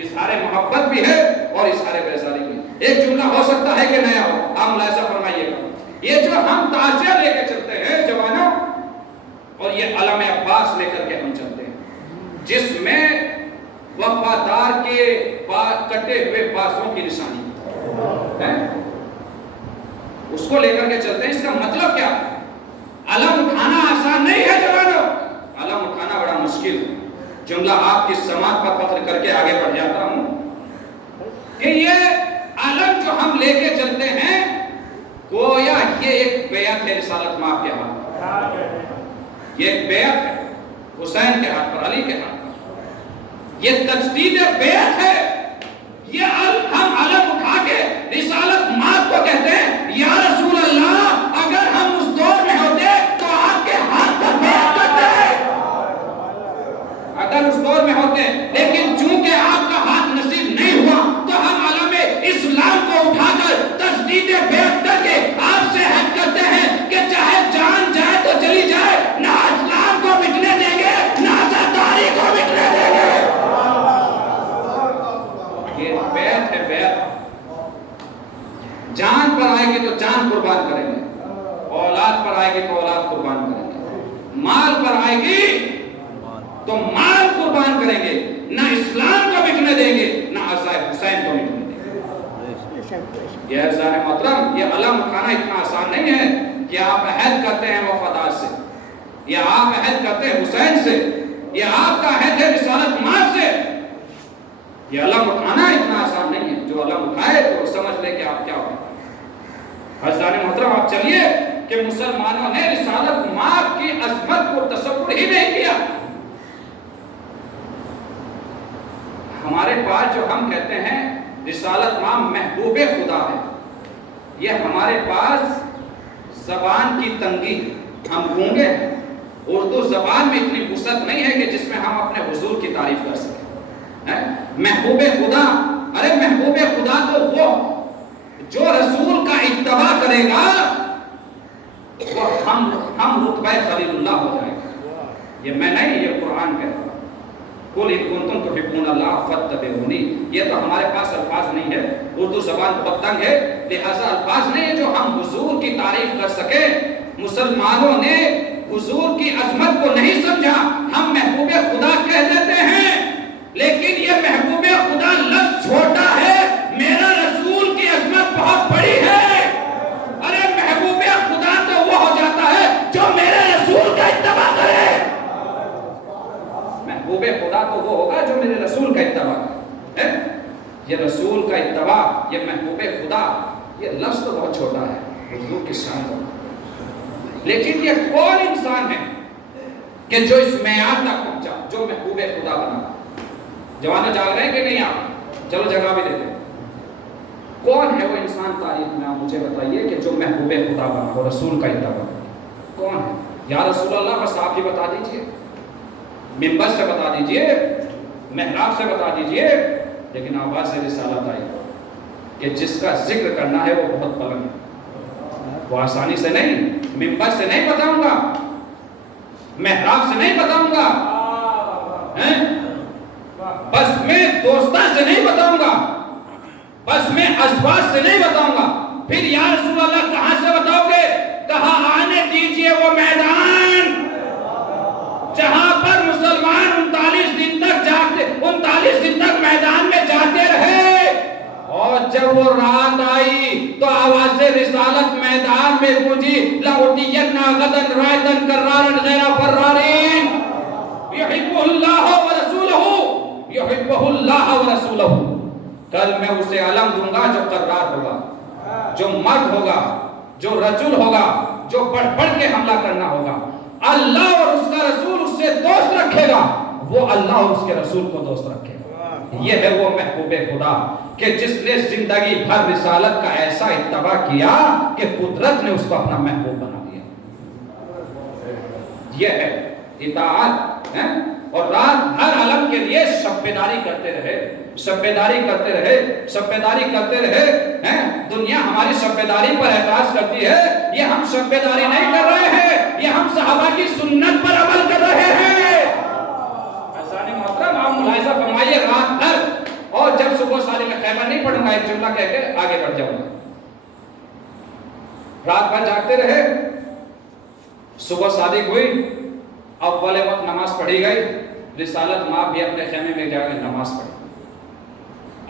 اظہار محبت بھی ہے اور اظہار بیزاری بھی. ایک جملہ ہو سکتا ہے کہ نیا ہو. آپ ملاحظہ فرمائیے گا، یہ جو ہم تعزیہ لے کے چلتے ہیں جوانوں، اور یہ علم عباس لے کر کے ہم چلتے ہیں جس میں وفادار کے کٹے ہوئے بازوں کی نشانی ہے، اس کو لے کر کے چلتے ہیں. اس کا مطلب کیا؟ علم اٹھانا آسان نہیں ہے جوانوں، علم اٹھانا بڑا مشکل ہے. جملہ آپ کی سماعت پر فخر کر کے آگے بڑھ جاتا ہوں کہ یہ علم جو ہم لے کے چلتے ہیں گویا یہ ایک بیعت ہے رسالت مآب کے ہاتھ، یہ ایک بیعت ہے حسین کے ہاتھ پر، علی کے ہاتھ پر، یہ تجدید بیعت ہے. یہ ہم علم اٹھا کے رسالت مآب کو کہتے ہیں یا رسول اللہ اگر ہم اس دور میں ہوتے تو آپ کے ہاتھ پر بیعت کرتے ہیں، اگر اس دور میں ہوتے. لیکن چونکہ آپ کا ہاتھ نصیب نہیں ہوا تو ہم علم اسلام کو اٹھا کر تجدید بیعت کر کے آپ سے عہد کرتے ہیں کہ چاہے جان جائے تو چلی جائے، نہ اسلام کو مٹنے دیں گے نہ ازاداری کو مٹنے دیں گے. یہ بیعت ہے، بیعت. جان پر آئے گی تو جان قربان کریں گے، اولاد پر آئے گی تو اولاد قربان کریں گے، مال پر آئے گی تو مال قربان کریں گے، نہ اسلام کو مٹنے دیں گے نہ عزائے حسین کو مٹنے دیں گے. یہ عزیزان محترم، یہ علم اٹھانا اتنا آسان نہیں ہے کہ آپ عہد کرتے ہیں وفادار سے، یا آپ عہد کرتے ہیں حسین سے، یا آپ کا عہد ہے رسالت مآب سے. یہ علم اٹھانا اتنا آسان نہیں ہے. جو علم اٹھائے تو سمجھ لے کہ آپ کیا ہو. عزیزان محترم، آپ چلیے کہ مسلمانوں نے رسالت مآب کی عظمت کو تصور ہی نہیں کیا. ہمارے پاس جو ہم کہتے ہیں رسالت مآب محبوب خدا ہے، یہ ہمارے پاس زبان کی تنگی ہے. ہم گونگے ہیں، اردو زبان میں اتنی وسعت نہیں ہے کہ جس میں ہم اپنے حضور کی تعریف کر سکیں. محبوب خدا، ارے محبوب خدا تو وہ جو رسول کا اتباع کرے گا وہ ہم رتبہ خلیل اللہ ہو جائے گا. یہ میں نہیں، یہ قرآن کہتا ہے قل ان کنتم تحبون اللہ فاتبعونی. یہ تو ہمارے پاس الفاظ نہیں ہے، اردو زبان بہت تنگ ہے، لہذا الفاظ نہیں ہے جو ہم حضور کی تعریف کر سکے. مسلمانوں نے حضور کی عظمت کو نہیں سمجھا، ہم محبوب خدا کہہ دیتے ہیں، لیکن یہ محبوب خدا لفظ چھوٹا ہے، میرا رسول کی عظمت بہت بڑی ہے. ارے محبوب خدا تو وہ ہو جاتا ہے جو میرے رسول کا اتباع کرے. محبوب خدا تو وہ ہوگا جو میرے رسول کا اتباع کرے. یہ رسول کا اتباع، یہ محبوب خدا، یہ لفظ تو بہت چھوٹا ہے حضور کی شان کو، لیکن یہ کون انسان ہے کہ جو اس معیار تک پہنچا، جو محبوب خدا بنا. جوانوں جاگ رہے ہیں کہ نہیں؟ آپ چلو جگہ بھی دیتے ہیں. کون ہے وہ انسان تاریخ میں؟ آپ مجھے بتائیے کہ جو محبوب خدا بنا ہو، رسول کا اتباع کون ہے؟ یا رسول اللہ بس آپ ہی بتا دیجئے، منبر سے بتا دیجئے، محراب سے بتا دیجئے، لیکن آواز سے رسالت آئی کہ جس کا ذکر کرنا ہے وہ بہت بلند ہے، وہ آسانی سے نہیں، منبر سے نہیں بتاؤں گا، محراب سے نہیں بتاؤں گا، بس میں دوستہ سے نہیں بتاؤں گا، بس میں ازواج سے نہیں بتاؤں گا. پھر یا رسول اللہ کہاں سے بتاؤ گے؟ کہا آنے دیجئے وہ میدان جہاں پر مسلمان 39 دن تک میدان میں جاتے رہے، اور جب وہ رات آئی تو آواز رسالت میدان میں گونجی لَأُوتِيَنَّا غَدًا رَائِدًا كَرَّارًا غَيْرَ فَرَّارٍ يُحِبُّهُ اللَّهُ وَرَسُولُهُ يُحِبُّهُ اللَّهُ وَرَسُولُهُ. کل میں اسے علم دوں گا جو قرار ہوگا، جو مرد ہوگا، جو رجل ہوگا، جو بڑھ بڑھ کے حملہ کرنا ہوگا. اللہ اور اس کا رسول اس سے دوست رکھے گا، وہ اللہ اور اس کے رسول کو دوست رکھے گا. یہ ہے وہ محبوب خدا کہ جس نے زندگی بھر رسالت کا ایسا اتباع کیا کہ قدرت نے اس کو اپنا محبوب بنا دیا. یہ ہے اطاعت. اور رات بھر علم کے لیے شبیداری کرتے رہے، شبیداری کرتے رہے، شبیداری کرتے رہے. دنیا ہماری شبیداری پر اعتراض کرتی ہے، یہ ہم شبیداری نہیں کر رہے ہیں، یہ ہم صحابہ کی سنت پر عمل کر رہے ہیں. عزیزان محترم، آپ ملاحظہ فرمائیے رات بھر. اور جب صبح ساری میں خیمہ نہیں پڑھوں گا، ایک جملہ کہہ کے آگے بڑھ جاؤں گا. رات بھر جاگتے رہے، صبح صادق ہوئی اول وقت نماز پڑھی گئی، رسالت مآب بھی اپنے خیمے میں جا کے نماز پڑھی۔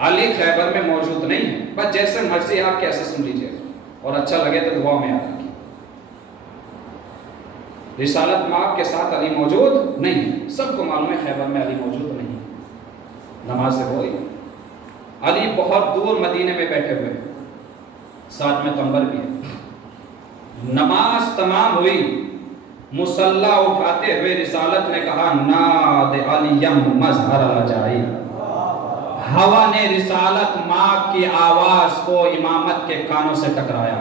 علی خیبر میں موجود نہیں ہے، بس جیسے مرضی آپ کیسے سن لیجئے اور اچھا لگے تو دعا میں یاد رکھیے۔ رسالت مآب کے ساتھ علی موجود نہیں ہے، سب کو معلوم ہے خیبر میں علی موجود نہیں ہے۔ نماز سے ہوئی، علی بہت دور مدینے میں بیٹھے ہوئے، ساتھ میں تمبر بھی ہے۔ نماز تمام ہوئی، مصلی اٹھاتے ہوئے رسالت نے کہا ناد علیم مظہر الجائی۔ ہوا نے رسالت مآب کی آواز کو امامت کے کانوں سے ٹکرایا۔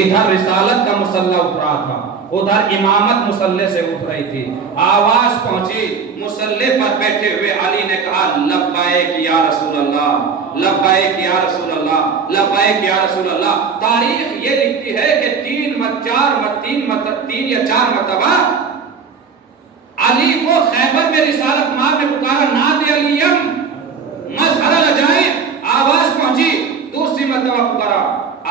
ادھر رسالت کا مصلی اٹھ رہا تھا، ادھر امامت مصلی سے اٹھ رہی تھی۔ آواز پہنچی، مصلی پر بیٹھے ہوئے علی نے کہا لبیک یا رسول اللہ، لبیک یا رسول اللہ، لبیک یا رسول اللہ۔ تاریخ یہ لکھتی ہے کہ تین یا چار مرتبہ علی کو خیبر میں رسالت مآب نے پکارا ناد علیم مظہر الجائی، آواز پہنچی، دوسری مرتبہ پکارا،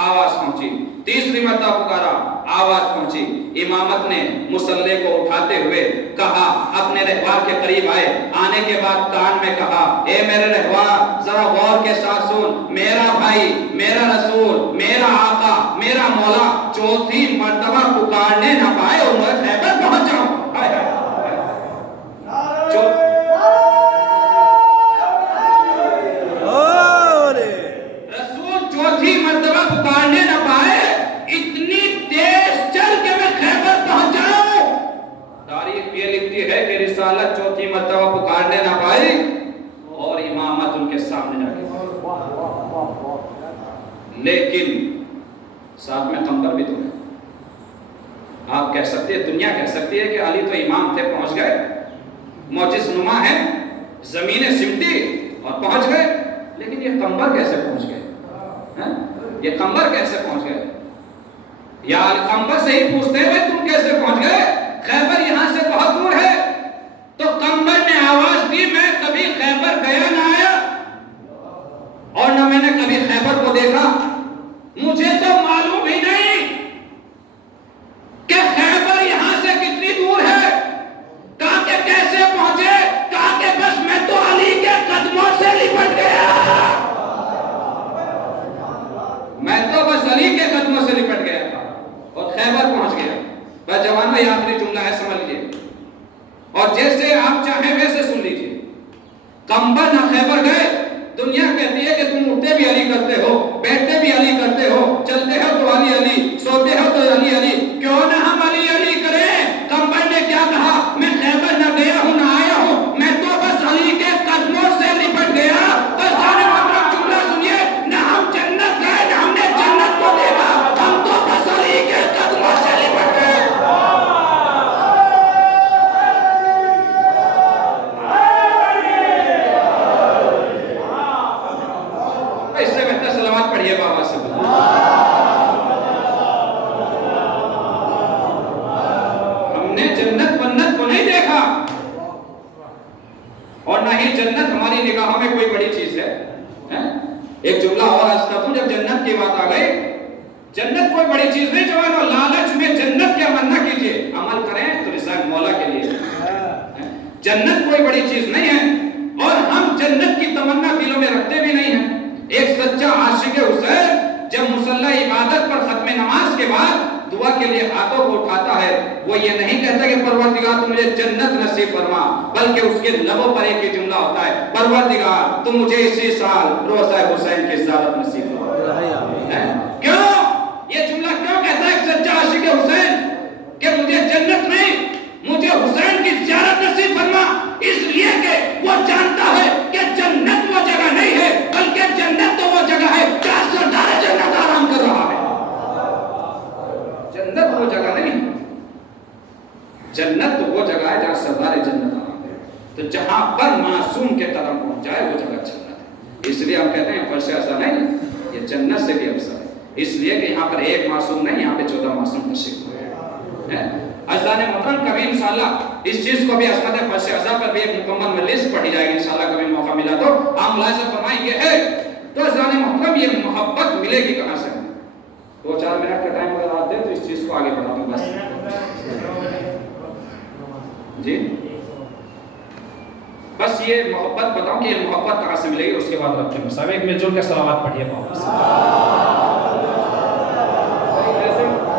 آواز پہنچی، تیسری مرتبہ پکارا، آواز پہنچی۔ امامت نے مصلی کو اٹھاتے ہوئے کہا، اپنے رہوار کے قریب آئے، آنے کے بعد کان میں کہا اے میرے رہوار ذرا غور کے ساتھ سن، میرا بھائی، میرا رسول، میرا آقا، میرا مولا چوتھی مرتبہ پکارنے نہ پائے اور میں خیبر پہنچ جاؤں۔ رسول چوتھی مرتبہ پکارنے نہ پائے، اتنی تیز چل کے میں خیبر پہنچ جاؤں۔ تاریخ یہ لکھتی ہے کہ رسالت چوتھی مرتبہ پکارنے نہ پائی اور امامت ان کے سامنے جا کے، لیکن ساتھ میں قمبر بھی تو ہے۔ آپ کہہ سکتے ہیں، دنیا کہہ سکتی ہے کہ علی تو امام تھے، پہنچ گئے، معجز نما ہے، زمینیں سمٹی اور پہنچ گئے، لیکن یہ قمبر کیسے پہنچ گئے؟ یہ قمبر کیسے پہنچ گئے؟ یا قمبر سے ہی پوچھتے ہیں تم کیسے پہنچ گئے؟ خیبر یہاں سے بہت دور ہے۔ تو قمبر نے آواز دی میں کبھی خیبر گیا نہ آیا اور نہ میں نے کبھی خیبر کو دیکھا، مجھے تو معلوم ہی نہیں کہ خیبر یہاں سے کتنی دور ہے۔ کہا کہ کیسے پہنچے؟ کہا کہ بس میں تو علی کے قدموں سے لپٹ گیا، میں تو بس علی کے قدموں سے لپٹ گیا تھا اور خیبر پہنچ گیا۔ بس جوانوں یہ آخری جملہ ہے، سمجھ لیجیے اور جیسے آپ چاہیں ویسے سن لیجیے۔ قمبر نہ خیبر گئے، دنیا کہتی ہے کہ تم اٹھتے بھی علی کرتے ہو، بیٹھتے بھی علی کرتے ہو، چلتے ہو تو علی علی، سوتے ہو تو علی علی، کیوں نہ ہم علی علی کریں؟ قمبر نے کیا کہا؟ میں خیبر نہ گیا ہوں نہ آیا ہوں، میں تو بس علی کے قدموں سے لپٹ گیا۔ بس جانے مطلب جملہ سنیے، نہ ہم جنت گئے نہ ہم نے جنت کو دیکھا، ہم تو بس علی کے قدموں سے لپٹ گئے۔ اس سے بہتر سلوات پڑھیے بابا سے۔ ہم نے جنت منت کو نہیں دیکھا اور نہ ہی جنت ہماری نگاہوں میں کوئی بڑی چیز ہے۔ ایک جملہ اور عرض کرتا ہوں، جب جنت کی بات آ گئی، جنت کوئی بڑی چیز نہیں، جو لالچ میں جنت کیا مننا کیجئے، عمل کریں تو رضا مولا کے لیے۔ جنت کوئی بڑی چیز نہیں ہے اور ہم جنت کی تمنا دلوں میں رکھتے بھی نہیں ہیں۔ ایک سچا عاشق حسین جب مصلی عبادت پر ختم نماز کے بعد دعا کے لیے ہاتھوں کو اٹھاتا ہے، وہ یہ نہیں کہتا کہ پروردگار تم مجھے جنت نصیب فرما، بلکہ اس کے لبوں پر ایک ہی جملہ ہوتا ہے، پروردگار تم مجھے اسی سال روضہ حسین کی زیارت نصیب فرما۔ کیوں یہ جملہ کیوں کہتا ہے ایک سچا عاشق حسین کہ مجھے جنت نہیں، مجھے حسین کی زیارت نصیب فرما؟ اس لیے کہ وہ جانتا ہے کہ جنت وہ جگہ نہیں ہے، بلکہ جنت تو وہ جگہ ہے جہاں سردار جنت آرام کر رہا ہے۔ جنت وہ جگہ نہیں، جنت تو وہ جگہ ہے جہاں سردار جنت آرام ہے۔ تو جہاں پر معصوم کے قدم پہنچ جائے وہ جگہ جنت ہے۔ اس لیے ہم کہتے ہیں فرش ایسا نہیں، یہ جنت سے بھی افضل ہے، اس لیے کہ یہاں پر ایک معصوم نہیں، یہاں پہ 14 معصوم تشریف ہوئے ہیں۔ اذان محترم کبھی انشاءاللہ اس چیز کو بھی عصمت فرش ازا پر بھی ایک مکمل مجلس پڑھی جائے گی انشاءاللہ، کبھی موقع ملا تو آپ ملاحظہ فرمائیں گے ہے تو اذان محترم یہ محبت ملے گی کہاں سے؟ 2-4 منٹ کا ٹائم اگر آپ دیں تو اس چیز کو آگے بڑھاتا ہوں بس۔ جی بس یہ محبت بتاؤں کہ یہ محبت کہاں سے ملے گی، اس کے بعد رب کے مصحف ایک مل جل کے صلوات پڑھیے واپس۔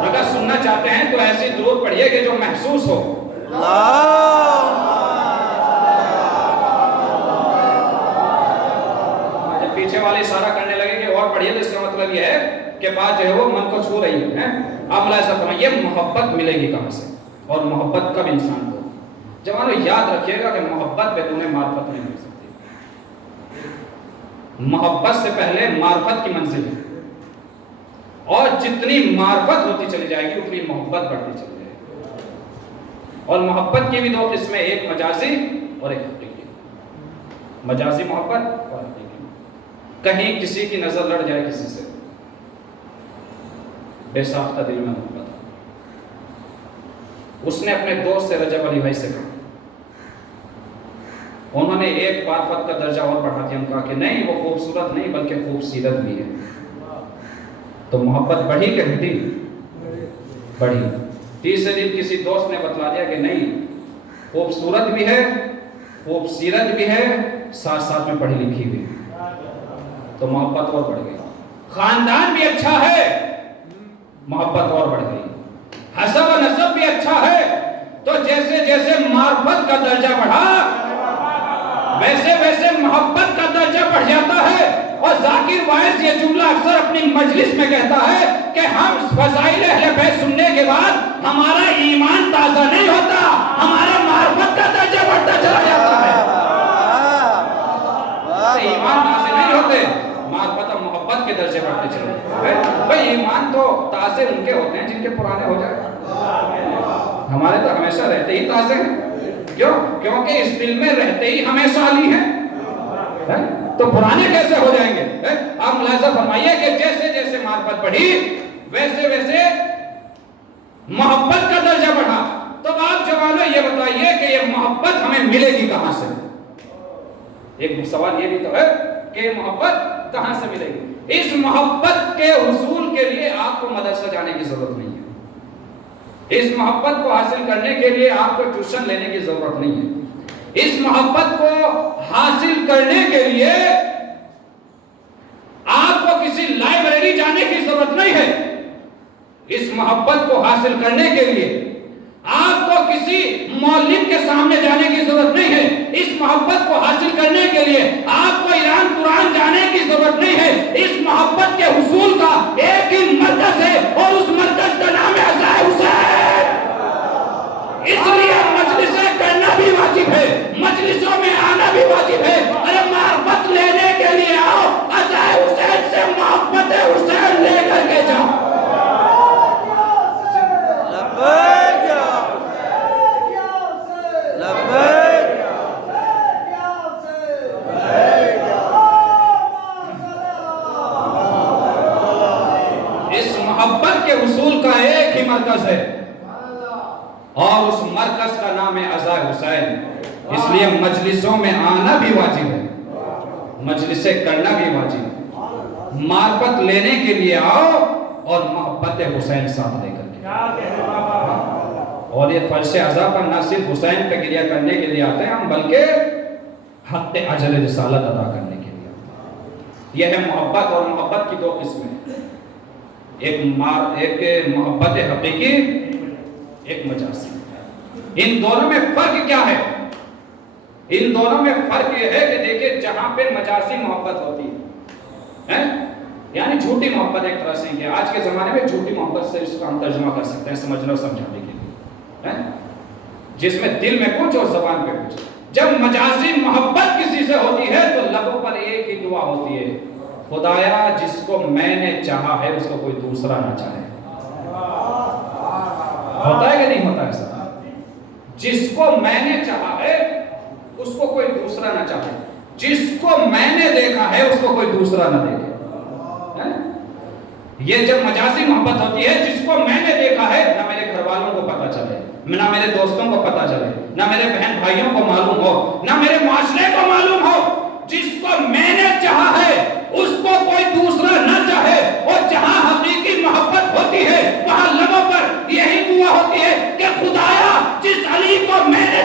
اگر سننا چاہتے ہیں تو ایسی درود پڑھیے کہ جو محسوس ہو۔ جب پیچھے والے اشارہ کرنے لگے کہ اور پڑھیے تو اس کا مطلب یہ ہے کہ بات جو ہے وہ من کو چھو رہی ہے۔ آپ ملا ایسا فرمائیے یہ محبت ملے گی کہاں سے، اور محبت کب انسان کو؟ جوانو یاد رکھیے گا کہ محبت بدون معرفت نہیں ہو سکتی۔ محبت سے پہلے معرفت کی منزل ہے، اور جتنی معرفت ہوتی چلی جائے گی اتنی محبت بڑھتی چلی جائے گی۔ اور محبت کی بھی دو قسمیں، ایک مجازی اور ایک حقیقی۔ مجازی محبت اور حقیقی۔ کہیں کسی کی نظر لڑ جائے کسی سے، بے ساختہ دل میں محبت، اس نے اپنے دوست سے رجب علی بھائی سے کہا، انہوں نے ایک معرفت کا درجہ اور بڑھا دیا، کہا کہ نہیں وہ خوبصورت نہیں بلکہ خوبصیرت بھی ہے۔ تو محبت بڑھی کہ گھٹی؟ بڑھی۔ تیسرے دن کسی دوست نے بتلا دیا کہ نہیں خوبصورت بھی ہے، خوبصیرت بھی ہے، ساتھ ساتھ میں پڑھی لکھی بھی، تو محبت اور بڑھ گئی۔ خاندان بھی اچھا ہے، محبت اور بڑھ گئی۔ حسب و نسب بھی اچھا ہے، تو جیسے جیسے معرفت کا درجہ بڑھا ویسے ویسے محبت کا درجہ بڑھ جاتا ہے۔ اور ذاکر وائس یہ جملہ اکثر اپنی مجلس میں کہتا ہے کہ ہم فضائل اہل بیت سننے کے بعد ہمارا ایمان تازہ نہیں ہوتا، ہمارا معرفت کا درجہ بڑھتا چلا جاتا ہے۔ ایمان تازے نہیں ہوتے، معرفت اور محبت کے درجے بڑھتے چلے جاتے ہیں۔ بھئی ایمان تو تازے ان کے ہوتے ہیں جن کے پرانے ہو جائے، ہمارے تو ہمیشہ رہتے ہی تازے ہیں۔ کیوں؟ کیونکہ اس دل میں رہتے ہی ہمیشہ علی ہیں، تو پرانے کیسے ہو جائیں گے؟ آپ ملاحظہ فرمائیے کہ جیسے جیسے معرفت بڑھی ویسے ویسے محبت کا درجہ بڑھا۔ تو آپ جوانوں یہ بتائیے کہ یہ محبت ہمیں ملے گی کہاں سے؟ ایک سوال یہ بھی تو ہے کہ محبت کہاں سے ملے گی؟ اس محبت کے حصول کے لیے آپ کو مدرسہ جانے کی ضرورت نہیں ہے، اس محبت کو حاصل کرنے کے لیے آپ کو ٹیوشن لینے کی ضرورت نہیں ہے، اس محبت کو حاصل کرنے کے لیے آپ کو کسی لائبریری جانے کی ضرورت نہیں ہے، اس محبت کو حاصل کرنے کے لیے آپ کو کسی مولوی کے سامنے جانے کی ضرورت نہیں ہے، اس محبت کو حاصل کرنے کے لیے آپ کو ایران قرآن جانے کی ضرورت نہیں ہے۔ اس محبت کے حصول کا ایک ہی مرکز ہے، اور اس مرکز کا نام ہے عزائے حسین۔ اس لیے مجلسیں کرنا بھی واجب ہے، مجلسوں میں آنا بھی واجب ہے۔ ارے معرفت لینے کے لیے آؤ، عزائے حسین سے محبت حسین لے کر کے جاؤ۔ اس محبت کے حصول کا ایک ہی مرکز ہے، اور اس مرکز کا نام ہے عزائے حسین۔ اس لیے مجلسوں میں آنا بھی واجب ہے، مجلسیں کرنا بھی واجب ہے۔ معرفت لینے کے لیے آؤ اور محبت حسین ساتھ لے کر کے، اور یہ فرش عزا پر نہ صرف حسین پہ گریہ کرنے کے لیے آتے ہیں ہم، بلکہ حق اجل رسالت ادا کرنے کے لیے آتے ہیں۔ یہ ہے محبت، اور محبت کی دو قسمیں، ایک محبت حقیقی، ایک مجازی۔ ان دونوں میں فرق کیا ہے؟ ان دونوں میں فرق یہ ہے کہ دیکھیں جہاں پہ مجازی محبت ہوتی ہے، یعنی جھوٹی محبت ایک طرح سے، کہ آج کے زمانے میں جھوٹی محبت سے اس کا ہم ترجمہ کر سکتے ہیں سمجھنے اور سمجھانے کے لیے، جس میں دل میں کچھ اور زبان پہ کچھ۔ جب مجازی محبت کسی سے ہوتی ہے تو لبوں پر ایک ہی دعا ہوتی ہے، خدایا جس کو میں نے چاہا ہے اس کو کوئی دوسرا نہ چاہے۔ ہوتا ہے کہ نہیں ہوتا ایسا؟ جس کو میں نے چاہا ہے اس کو کوئی دوسرا نہ چاہے، جس کو میں نے دیکھا ہے اس کو کوئی دوسرا نہ دیکھے۔ یہ جب مجازی محبت ہوتی ہے، جس کو میں نے دیکھا ہے نہ میرے گھر والوں کو پتا چلے، نہ میرے دوستوں کو پتا چلے، نہ میرے بہن بھائیوں کو معلوم ہو، نہ میرے معاشرے کو معلوم ہو، جس کو میں نے چاہا ہے اس کو کوئی دوسرا نہ چاہے۔ اور جہاں حقیقی محبت ہوتی ہے وہاں لبوں پر یہی دعا ہوتی ہے کہ خدایا جس علی کو میں نے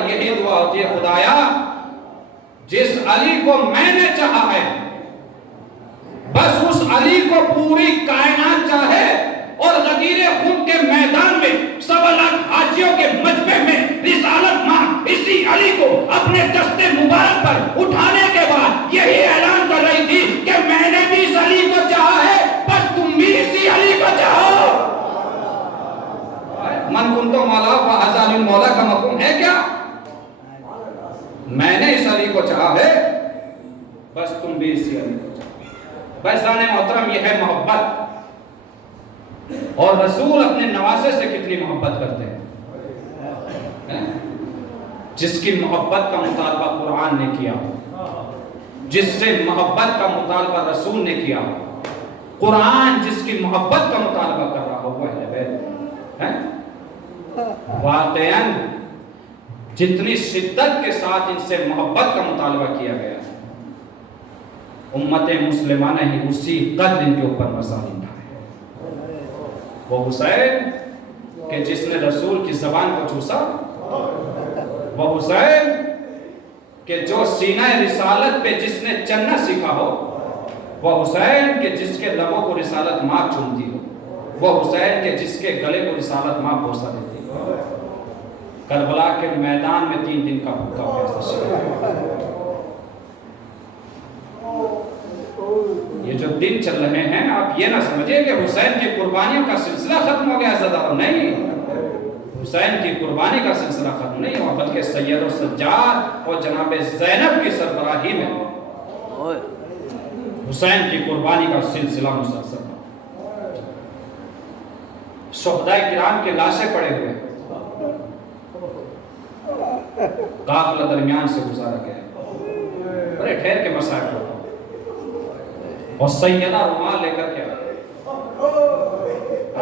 پر یہی دعا ہوتی ہے، خدایا جس علی کو میں نے چاہا ہے بس اس علی کو پوری کائنات چاہے، اور غدیر خون کے میدان میں 1.25 حاجیوں کے مجمع میں رسالت ماں اسی علی کو اپنے دستے مبارک پر اٹھانے کے بعد یہی اعلان کر رہی تھی کہ میں نے بھی اس علی کو چاہا ہے، بس تم بھی اسی علی کو چاہو۔ من کنتو مولا فہذا علی مولا کا مفہوم ہے کیا؟ میں نے اس علی کو چاہا ہے، بس تم بھی اسی علی کو چاہو۔ بھائیان محترم، یہ ہے محبت، اور رسول اپنے نواسے سے کتنی محبت کرتے ہیں، جس کی محبت کا مطالبہ قرآن نے کیا، جس سے محبت کا مطالبہ رسول نے کیا، قرآن جس کی محبت کا مطالبہ کر رہا ہو وہ اہل بیت ہے۔ واقعاً جتنی شدت کے ساتھ ان سے محبت کا مطالبہ کیا گیا، امت مسلمہ نے ہی اسی قدر ان کے اوپر مظالم ڈھائے۔ وہ حسین کہ جس نے رسول کی زبان کو چوسا، وہ حسین کہ جو سینہ رسالت پہ جس نے چلنا سیکھا ہو، وہ حسین کہ جس کے لبوں کو رسالت ماں چومتی ہو، وہ حسین کہ جس کے گلے کو رسالت ماں بوسہ دیتی ہو۔ کربلا کے میدان میں 3 دن کا بھوکا پیاسا شہید۔ یہ جو دن چل رہے ہیں آپ یہ نہ سمجھے کہ حسین کی قربانیوں کا سلسلہ ختم ہو گیا عزیزانو، نہیں، حسین کی قربانی کا سلسلہ ختم نہیں ہوا، بلکہ سید و سجاد اور جناب زینب کی سربراہی میں حسین کی قربانی کا سلسلہ مسلسل ہے۔ شہدائے کرام کے لاشیں پڑے ہوئے، قافلہ درمیان سے گزارا گیا، بڑے ٹھہر کے مسائل ہوتا، اور سیدہ رومال لے کر کے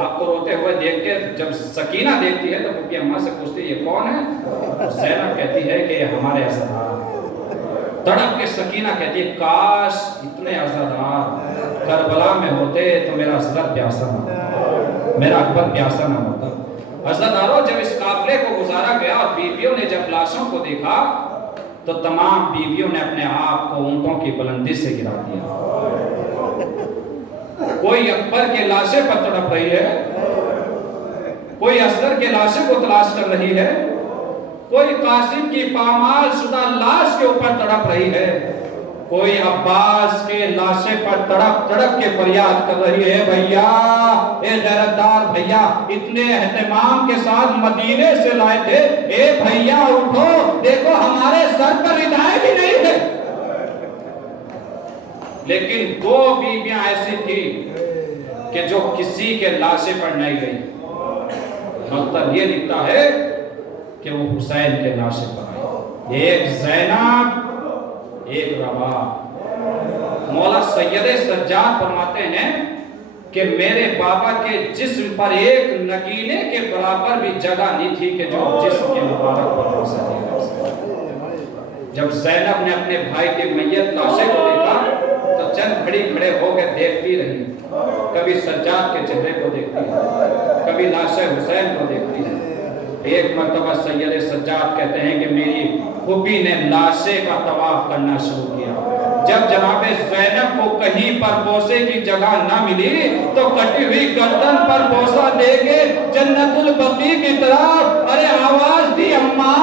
آپ کو روتے ہوئے دیکھ کے جب سکینہ دیکھتی ہے تو پھپھی اماں سے پوچھتی ہے یہ کون ہے؟ زینب کہتی ہے کہ یہ ہمارے عزادار۔ تڑپ کے سکینہ کہتی ہے کاش اتنے عزادار کربلا میں ہوتے تو میرا اصغر پیاسا نہ ہوتا، میرا اکبر پیاسا نہ ہوتا۔ عزاداروں، جب اس قافلے کو گزارا گیا اور بیویوں نے جب لاشوں کو دیکھا تو تمام بیویوں نے اپنے آپ کو اونٹوں کی بلندی سے گرا دیا۔ کوئی اکبر کے لاشے پر تڑپ رہی ہے، کوئی اصغر کے لاشے کو تلاش کر رہی ہے، کوئی قاسم کی پامال شدہ لاش کے اوپر تڑپ رہی ہے، کوئی عباس کے لاشے پر تڑپ تڑپ کے فریاد کر رہی ہے بھیا، اے غیرتدار بھیا، اتنے اہتمام کے ساتھ مدینے سے لائے تھے، اے بھیا اٹھو، دیکھو ہمارے سر پر ردائیں بھی نہیں تھے۔ لیکن 2 بیویاں ایسی تھی کہ جو کسی کے لاشے پر نہیں گئی۔ مطلب یہ لکھتا ہے کہ وہ حسین کے لاشے پر آئی، ایک زینب ایک رباب۔ مولا سید سجاد فرماتے ہیں کہ میرے بابا کے جسم پر ایک نگینے کے برابر بھی جگہ نہیں تھی کہ جو جسم کے مبارک پر ہو سکے۔ جب زینب نے اپنے بھائی کے میت لاشے کو دیکھا تو چند گھڑی کھڑے ہو کے دیکھتی رہی، کبھی سجاد کے چہرے کو دیکھتی ہے، کبھی لاش حسین کو دیکھتی ہے۔ ایک مرتبہ سید سجاد کہتے ہیں کہ میری پھوپھی نے لاشے کا طواف کرنا شروع کیا۔ جب جناب زینب کو کہیں پر بوسے کی جگہ نہ ملی تو کٹی ہوئی گردن پر بوسہ دے کے جنت البقیع کی طرف ارے آواز دی، اماں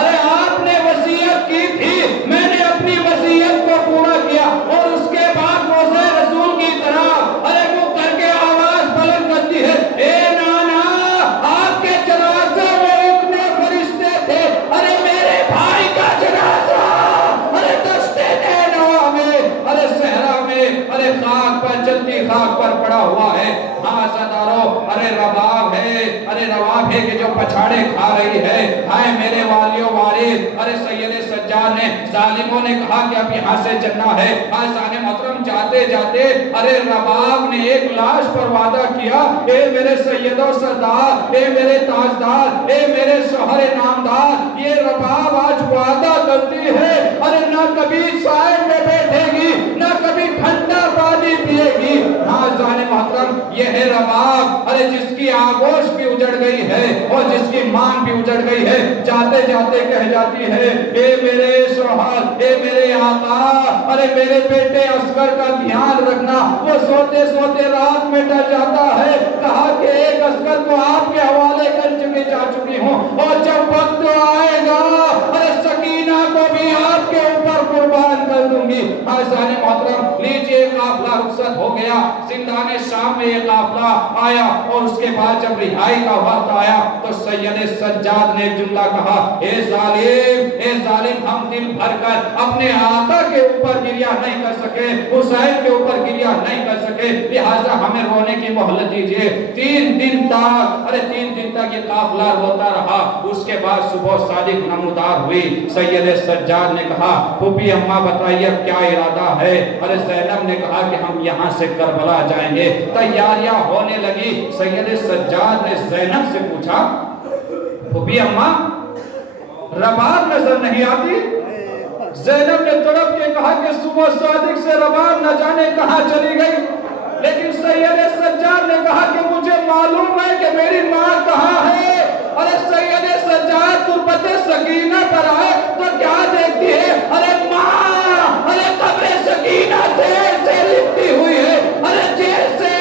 ارے آپ نے وصیت کی تھی، میں نے اپنی وصیت کو پورا کیا۔ اور اس کے بعد روضہ رسول کی طرف ارے وہ کر کے آواز بلند کرتی ہے، اے نانا آپ کے جنازے میں اتنے فرشتے تھے، ارے میرے بھائی کا جنازہ ارے دشت نینوا میں ارے صحرا میں ارے خاک پر چلتی خاک پر پڑا ہوا ہے۔ ہاں عزادارو، ارے رباب ہے، ارے رباب ہے کہ جو پچھاڑے کھا رہی ہے۔ ہائے میرے والیوں وارث، ارے سید سجاد نے ظالموں نے کہا کہ اب یہاں سے چلنا ہے۔ آسان محترم جاتے جاتے ارے رباب نے ایک لاش پر وعدہ کیا، اے میرے سید و سردار، اے میرے تاجدار، اے میرے شوہر نامدار، یہ رباب آج وعدہ کرتی ہے ارے نہ کبھی سائے میں بیٹھے گی، نہ کبھی ٹھنڈا پانی پیے گی۔ آسان محترم یہ ہے رباب، ارے جس کی آغوش بھی اجڑ گئی ہے اور جس کی مان بھی اجڑ گئی ہے، جاتے جاتے کہہ جاتی ہے اے میرے شوہر، اے میرے آقا، ارے میرے بیٹے اصغر کا دھیان رکھنا، وہ سوتے سوتے رات میں ڈر جاتا ہے، کہا کہ ایک اصغر کو آپ کے حوالے کر چکی جا چکی ہوں، اور جب وقت آئے گا ارے سکینہ کو بھی آپ کے اوپر قربان کر دوں گی۔ حاضران محترم، لیجئے قافلہ رخصت ہو گیا، زندان شام میں یہ قافلہ آیا، اور اس کے بعد جب رہائی کا وقت آیا تو سید سجاد نے ایک جملہ کہا، اے ظالم، ہم دل بھر کر اپنے آقا کے اوپر گریہ نہیں کر سکے، حسین کے اوپر گریہ نہیں کر سکے، لہٰذا ہمیں رونے کی مہلت دیجئے۔ 3 دن تک یہ قافلہ روتا رہا۔ اس کے بعد صبح صادق نمودار ہوئی، سید سجاد نے کہا پھوپھی اماں بتائیے اب کیا ارادہ ہے؟ ارے زینب نے کہا کہ ہم یہاں سے کربلا جائیں گے۔ تیاریاں ہونے لگی، سید سجاد نے زینب سے پوچھا پھوپھی اماں رباب نظر نہیں آتی؟ زینب نے تڑپ کے کہا کہ صبح صادق سے رباب نہ جانے کہاں چلی گئی، لیکن سید سجاد نے کہا کہ مجھے معلوم ہے کہ میری ماں کہاں ہے۔ ارے سید سجاد تربت سکینہ پر آئے تو کیا دیکھتی ہے؟ ارے ماں، ارے قبر سکینہ دیر سے لپٹی ہوئی ہے، ارے جیسے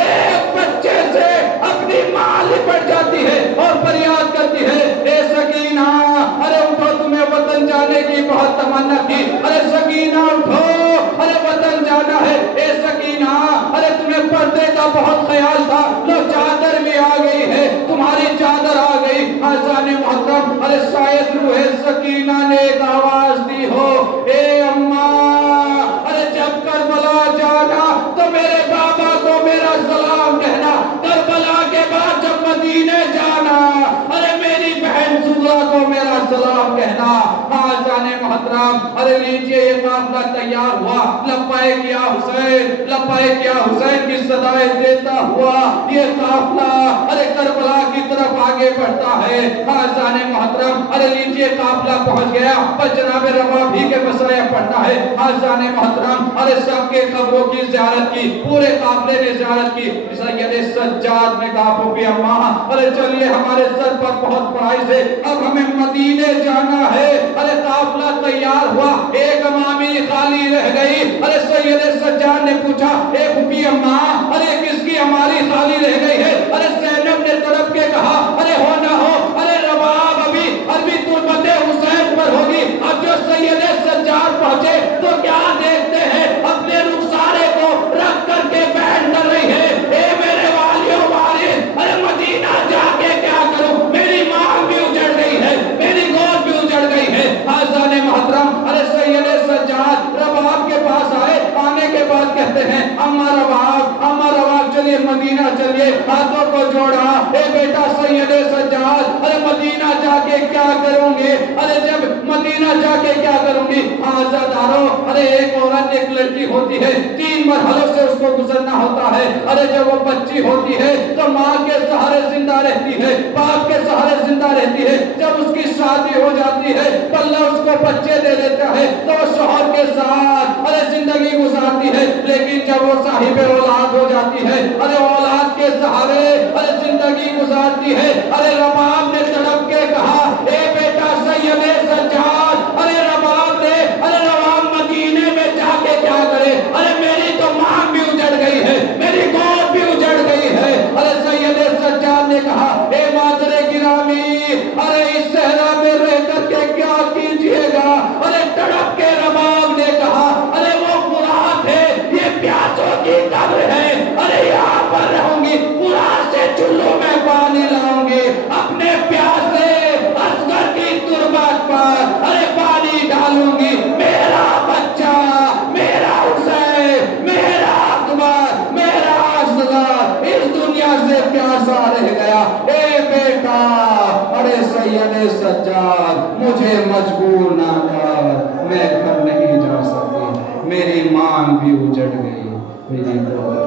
ایک بچے سے اپنی ماں لپٹ جاتی ہے اور فریاد کرتی ہے اے سکینہ، ارے اٹھو، تمہیں وطن جانے کی بہت تمنا تھی، ارے سکینہ اٹھو، ارے وطن جانا ہے، اے سکینہ، ارے تمہیں پردے کا بہت خیال تھا، لو چادر بھی آ گئی ہے، تمہاری چادر آ گئی۔ حضران محترم، ارے شاید روح سکینہ نے ایک آواز دی ہو، اے اماں، ارے جب کربلا جانا تو میرے بابا کو میرا سلام کہنا، کربلا کے بعد جب مدینے جانا ارے میری بہن زہرا کو میرا سلام کہنا۔ حضران محترم، ارے لیجئے یہ قافلہ تیار ہوا، لبیک یا حسین، لبیک یا حسین کی صدائیں دیتا ہوا یہ قافلہ ارے کربلا کی طرف آگے بڑھتا ہے۔ حضران محترم، ارے لیجئے قافلہ پہنچ گیا، پر جناب ربابی کے مسائل پڑھتا ہے۔ حضران محترم، ارے سب کے قبروں کی زیارت کی، پورے قافلے نے زیارت کی۔ سید سجاد نے کہا پھوپھی اماں، ارے چلیے ہمارے سر پر بہت پڑھائی سے اب ہمیں مدینے جانا ہے۔ ارے قافلہ تیار ہوا، ایک امامی خالی رہ گئی۔ ارے سید سجاد نے پوچھا اے پھوپھی اماں، ارے کس کی ہماری خالی رہ گئی ہے؟ ارے زینب نے تڑپ کے کہا ارے ہو نہ ہو، ارے رباب ابھی تربت حسین پر ہوگی۔ اب جو سید سجاد پہنچے تو کیا دیکھتے ہیں، اپنے رخسارے کو رکھ کر کے بیٹھ کر رہی ہے، اے میرے والیوں وارث، ارے مدینہ جا کے کیا کروں، میری ماں بھی اجڑ گئی ہے، میری گود بھی اجڑ گئی ہے۔ حضران محترم، ارے سید سجاد رباب کے پاس آئے، آنے کے بعد کہتے ہیں اماں رباب، اماں رباب چلیے مدینہ چلیے، ہاتھوں کو جوڑا، اے بیٹا سید سجاد، ارے مدینہ جا کے کیا کروں گی، ارے جب مدینہ جا کے کیا کروں گی؟ عزادارو، ارے ایک عورت ایک لڑکی ہوتی ہے، 3 مرحلوں سے اس کو گزرنا ہوتا ہے۔ ارے جب وہ بچی ہوتی ہے تو ماں کے سہارے زندہ رہتی ہے، باپ کے سہارے زندہ رہتی ہے، جب اس کی شادی ہو جاتی ہے تو اللہ اس کو بچے دے دیتا ہے تو وہ شوہر کے ساتھ ارے زندگی گزارتی ہے، لیکن جب وہ صاحب اولاد ہو جاتی ہے ارے اولاد کے سہارے ارے زندگی گزارتی ہے۔ ارے رباب نے تڑپ کے کہا اے بیٹا سید سجاد، ارے رباب نے ارے رباب مدینے میں جا کے کیا کرے، ارے میری تو ماں بھی اجڑ گئی ہے، میری گود بھی اجڑ گئی ہے۔ ارے سید سجاد نے کہا اے مادر گرامی، ارے اس صحرا میں رہ کر کے کیا کیجئے گا؟ ارے تڑپ کے رباب نے کہا ارے وہ فرات ہے، یہ پیاسوں کی قبر ہے، ارے یہاں پر رہوں گی، فرات سے چلوں میں پانی لاؤں گی، اپنے پیاسے اصغر کی تربت پر ارے پانی ڈالوں گی، میرا بچہ، میرا حسین، میرا اکبر، میرا اصغر اس دنیا سے پیاسا رہ گیا۔ اے بیٹا، ارے سید سجاد مجھے مجبور نہ کر، میں گھر نہیں جا سکتی، میری ماں بھی اجڑ گئی، میری گود۔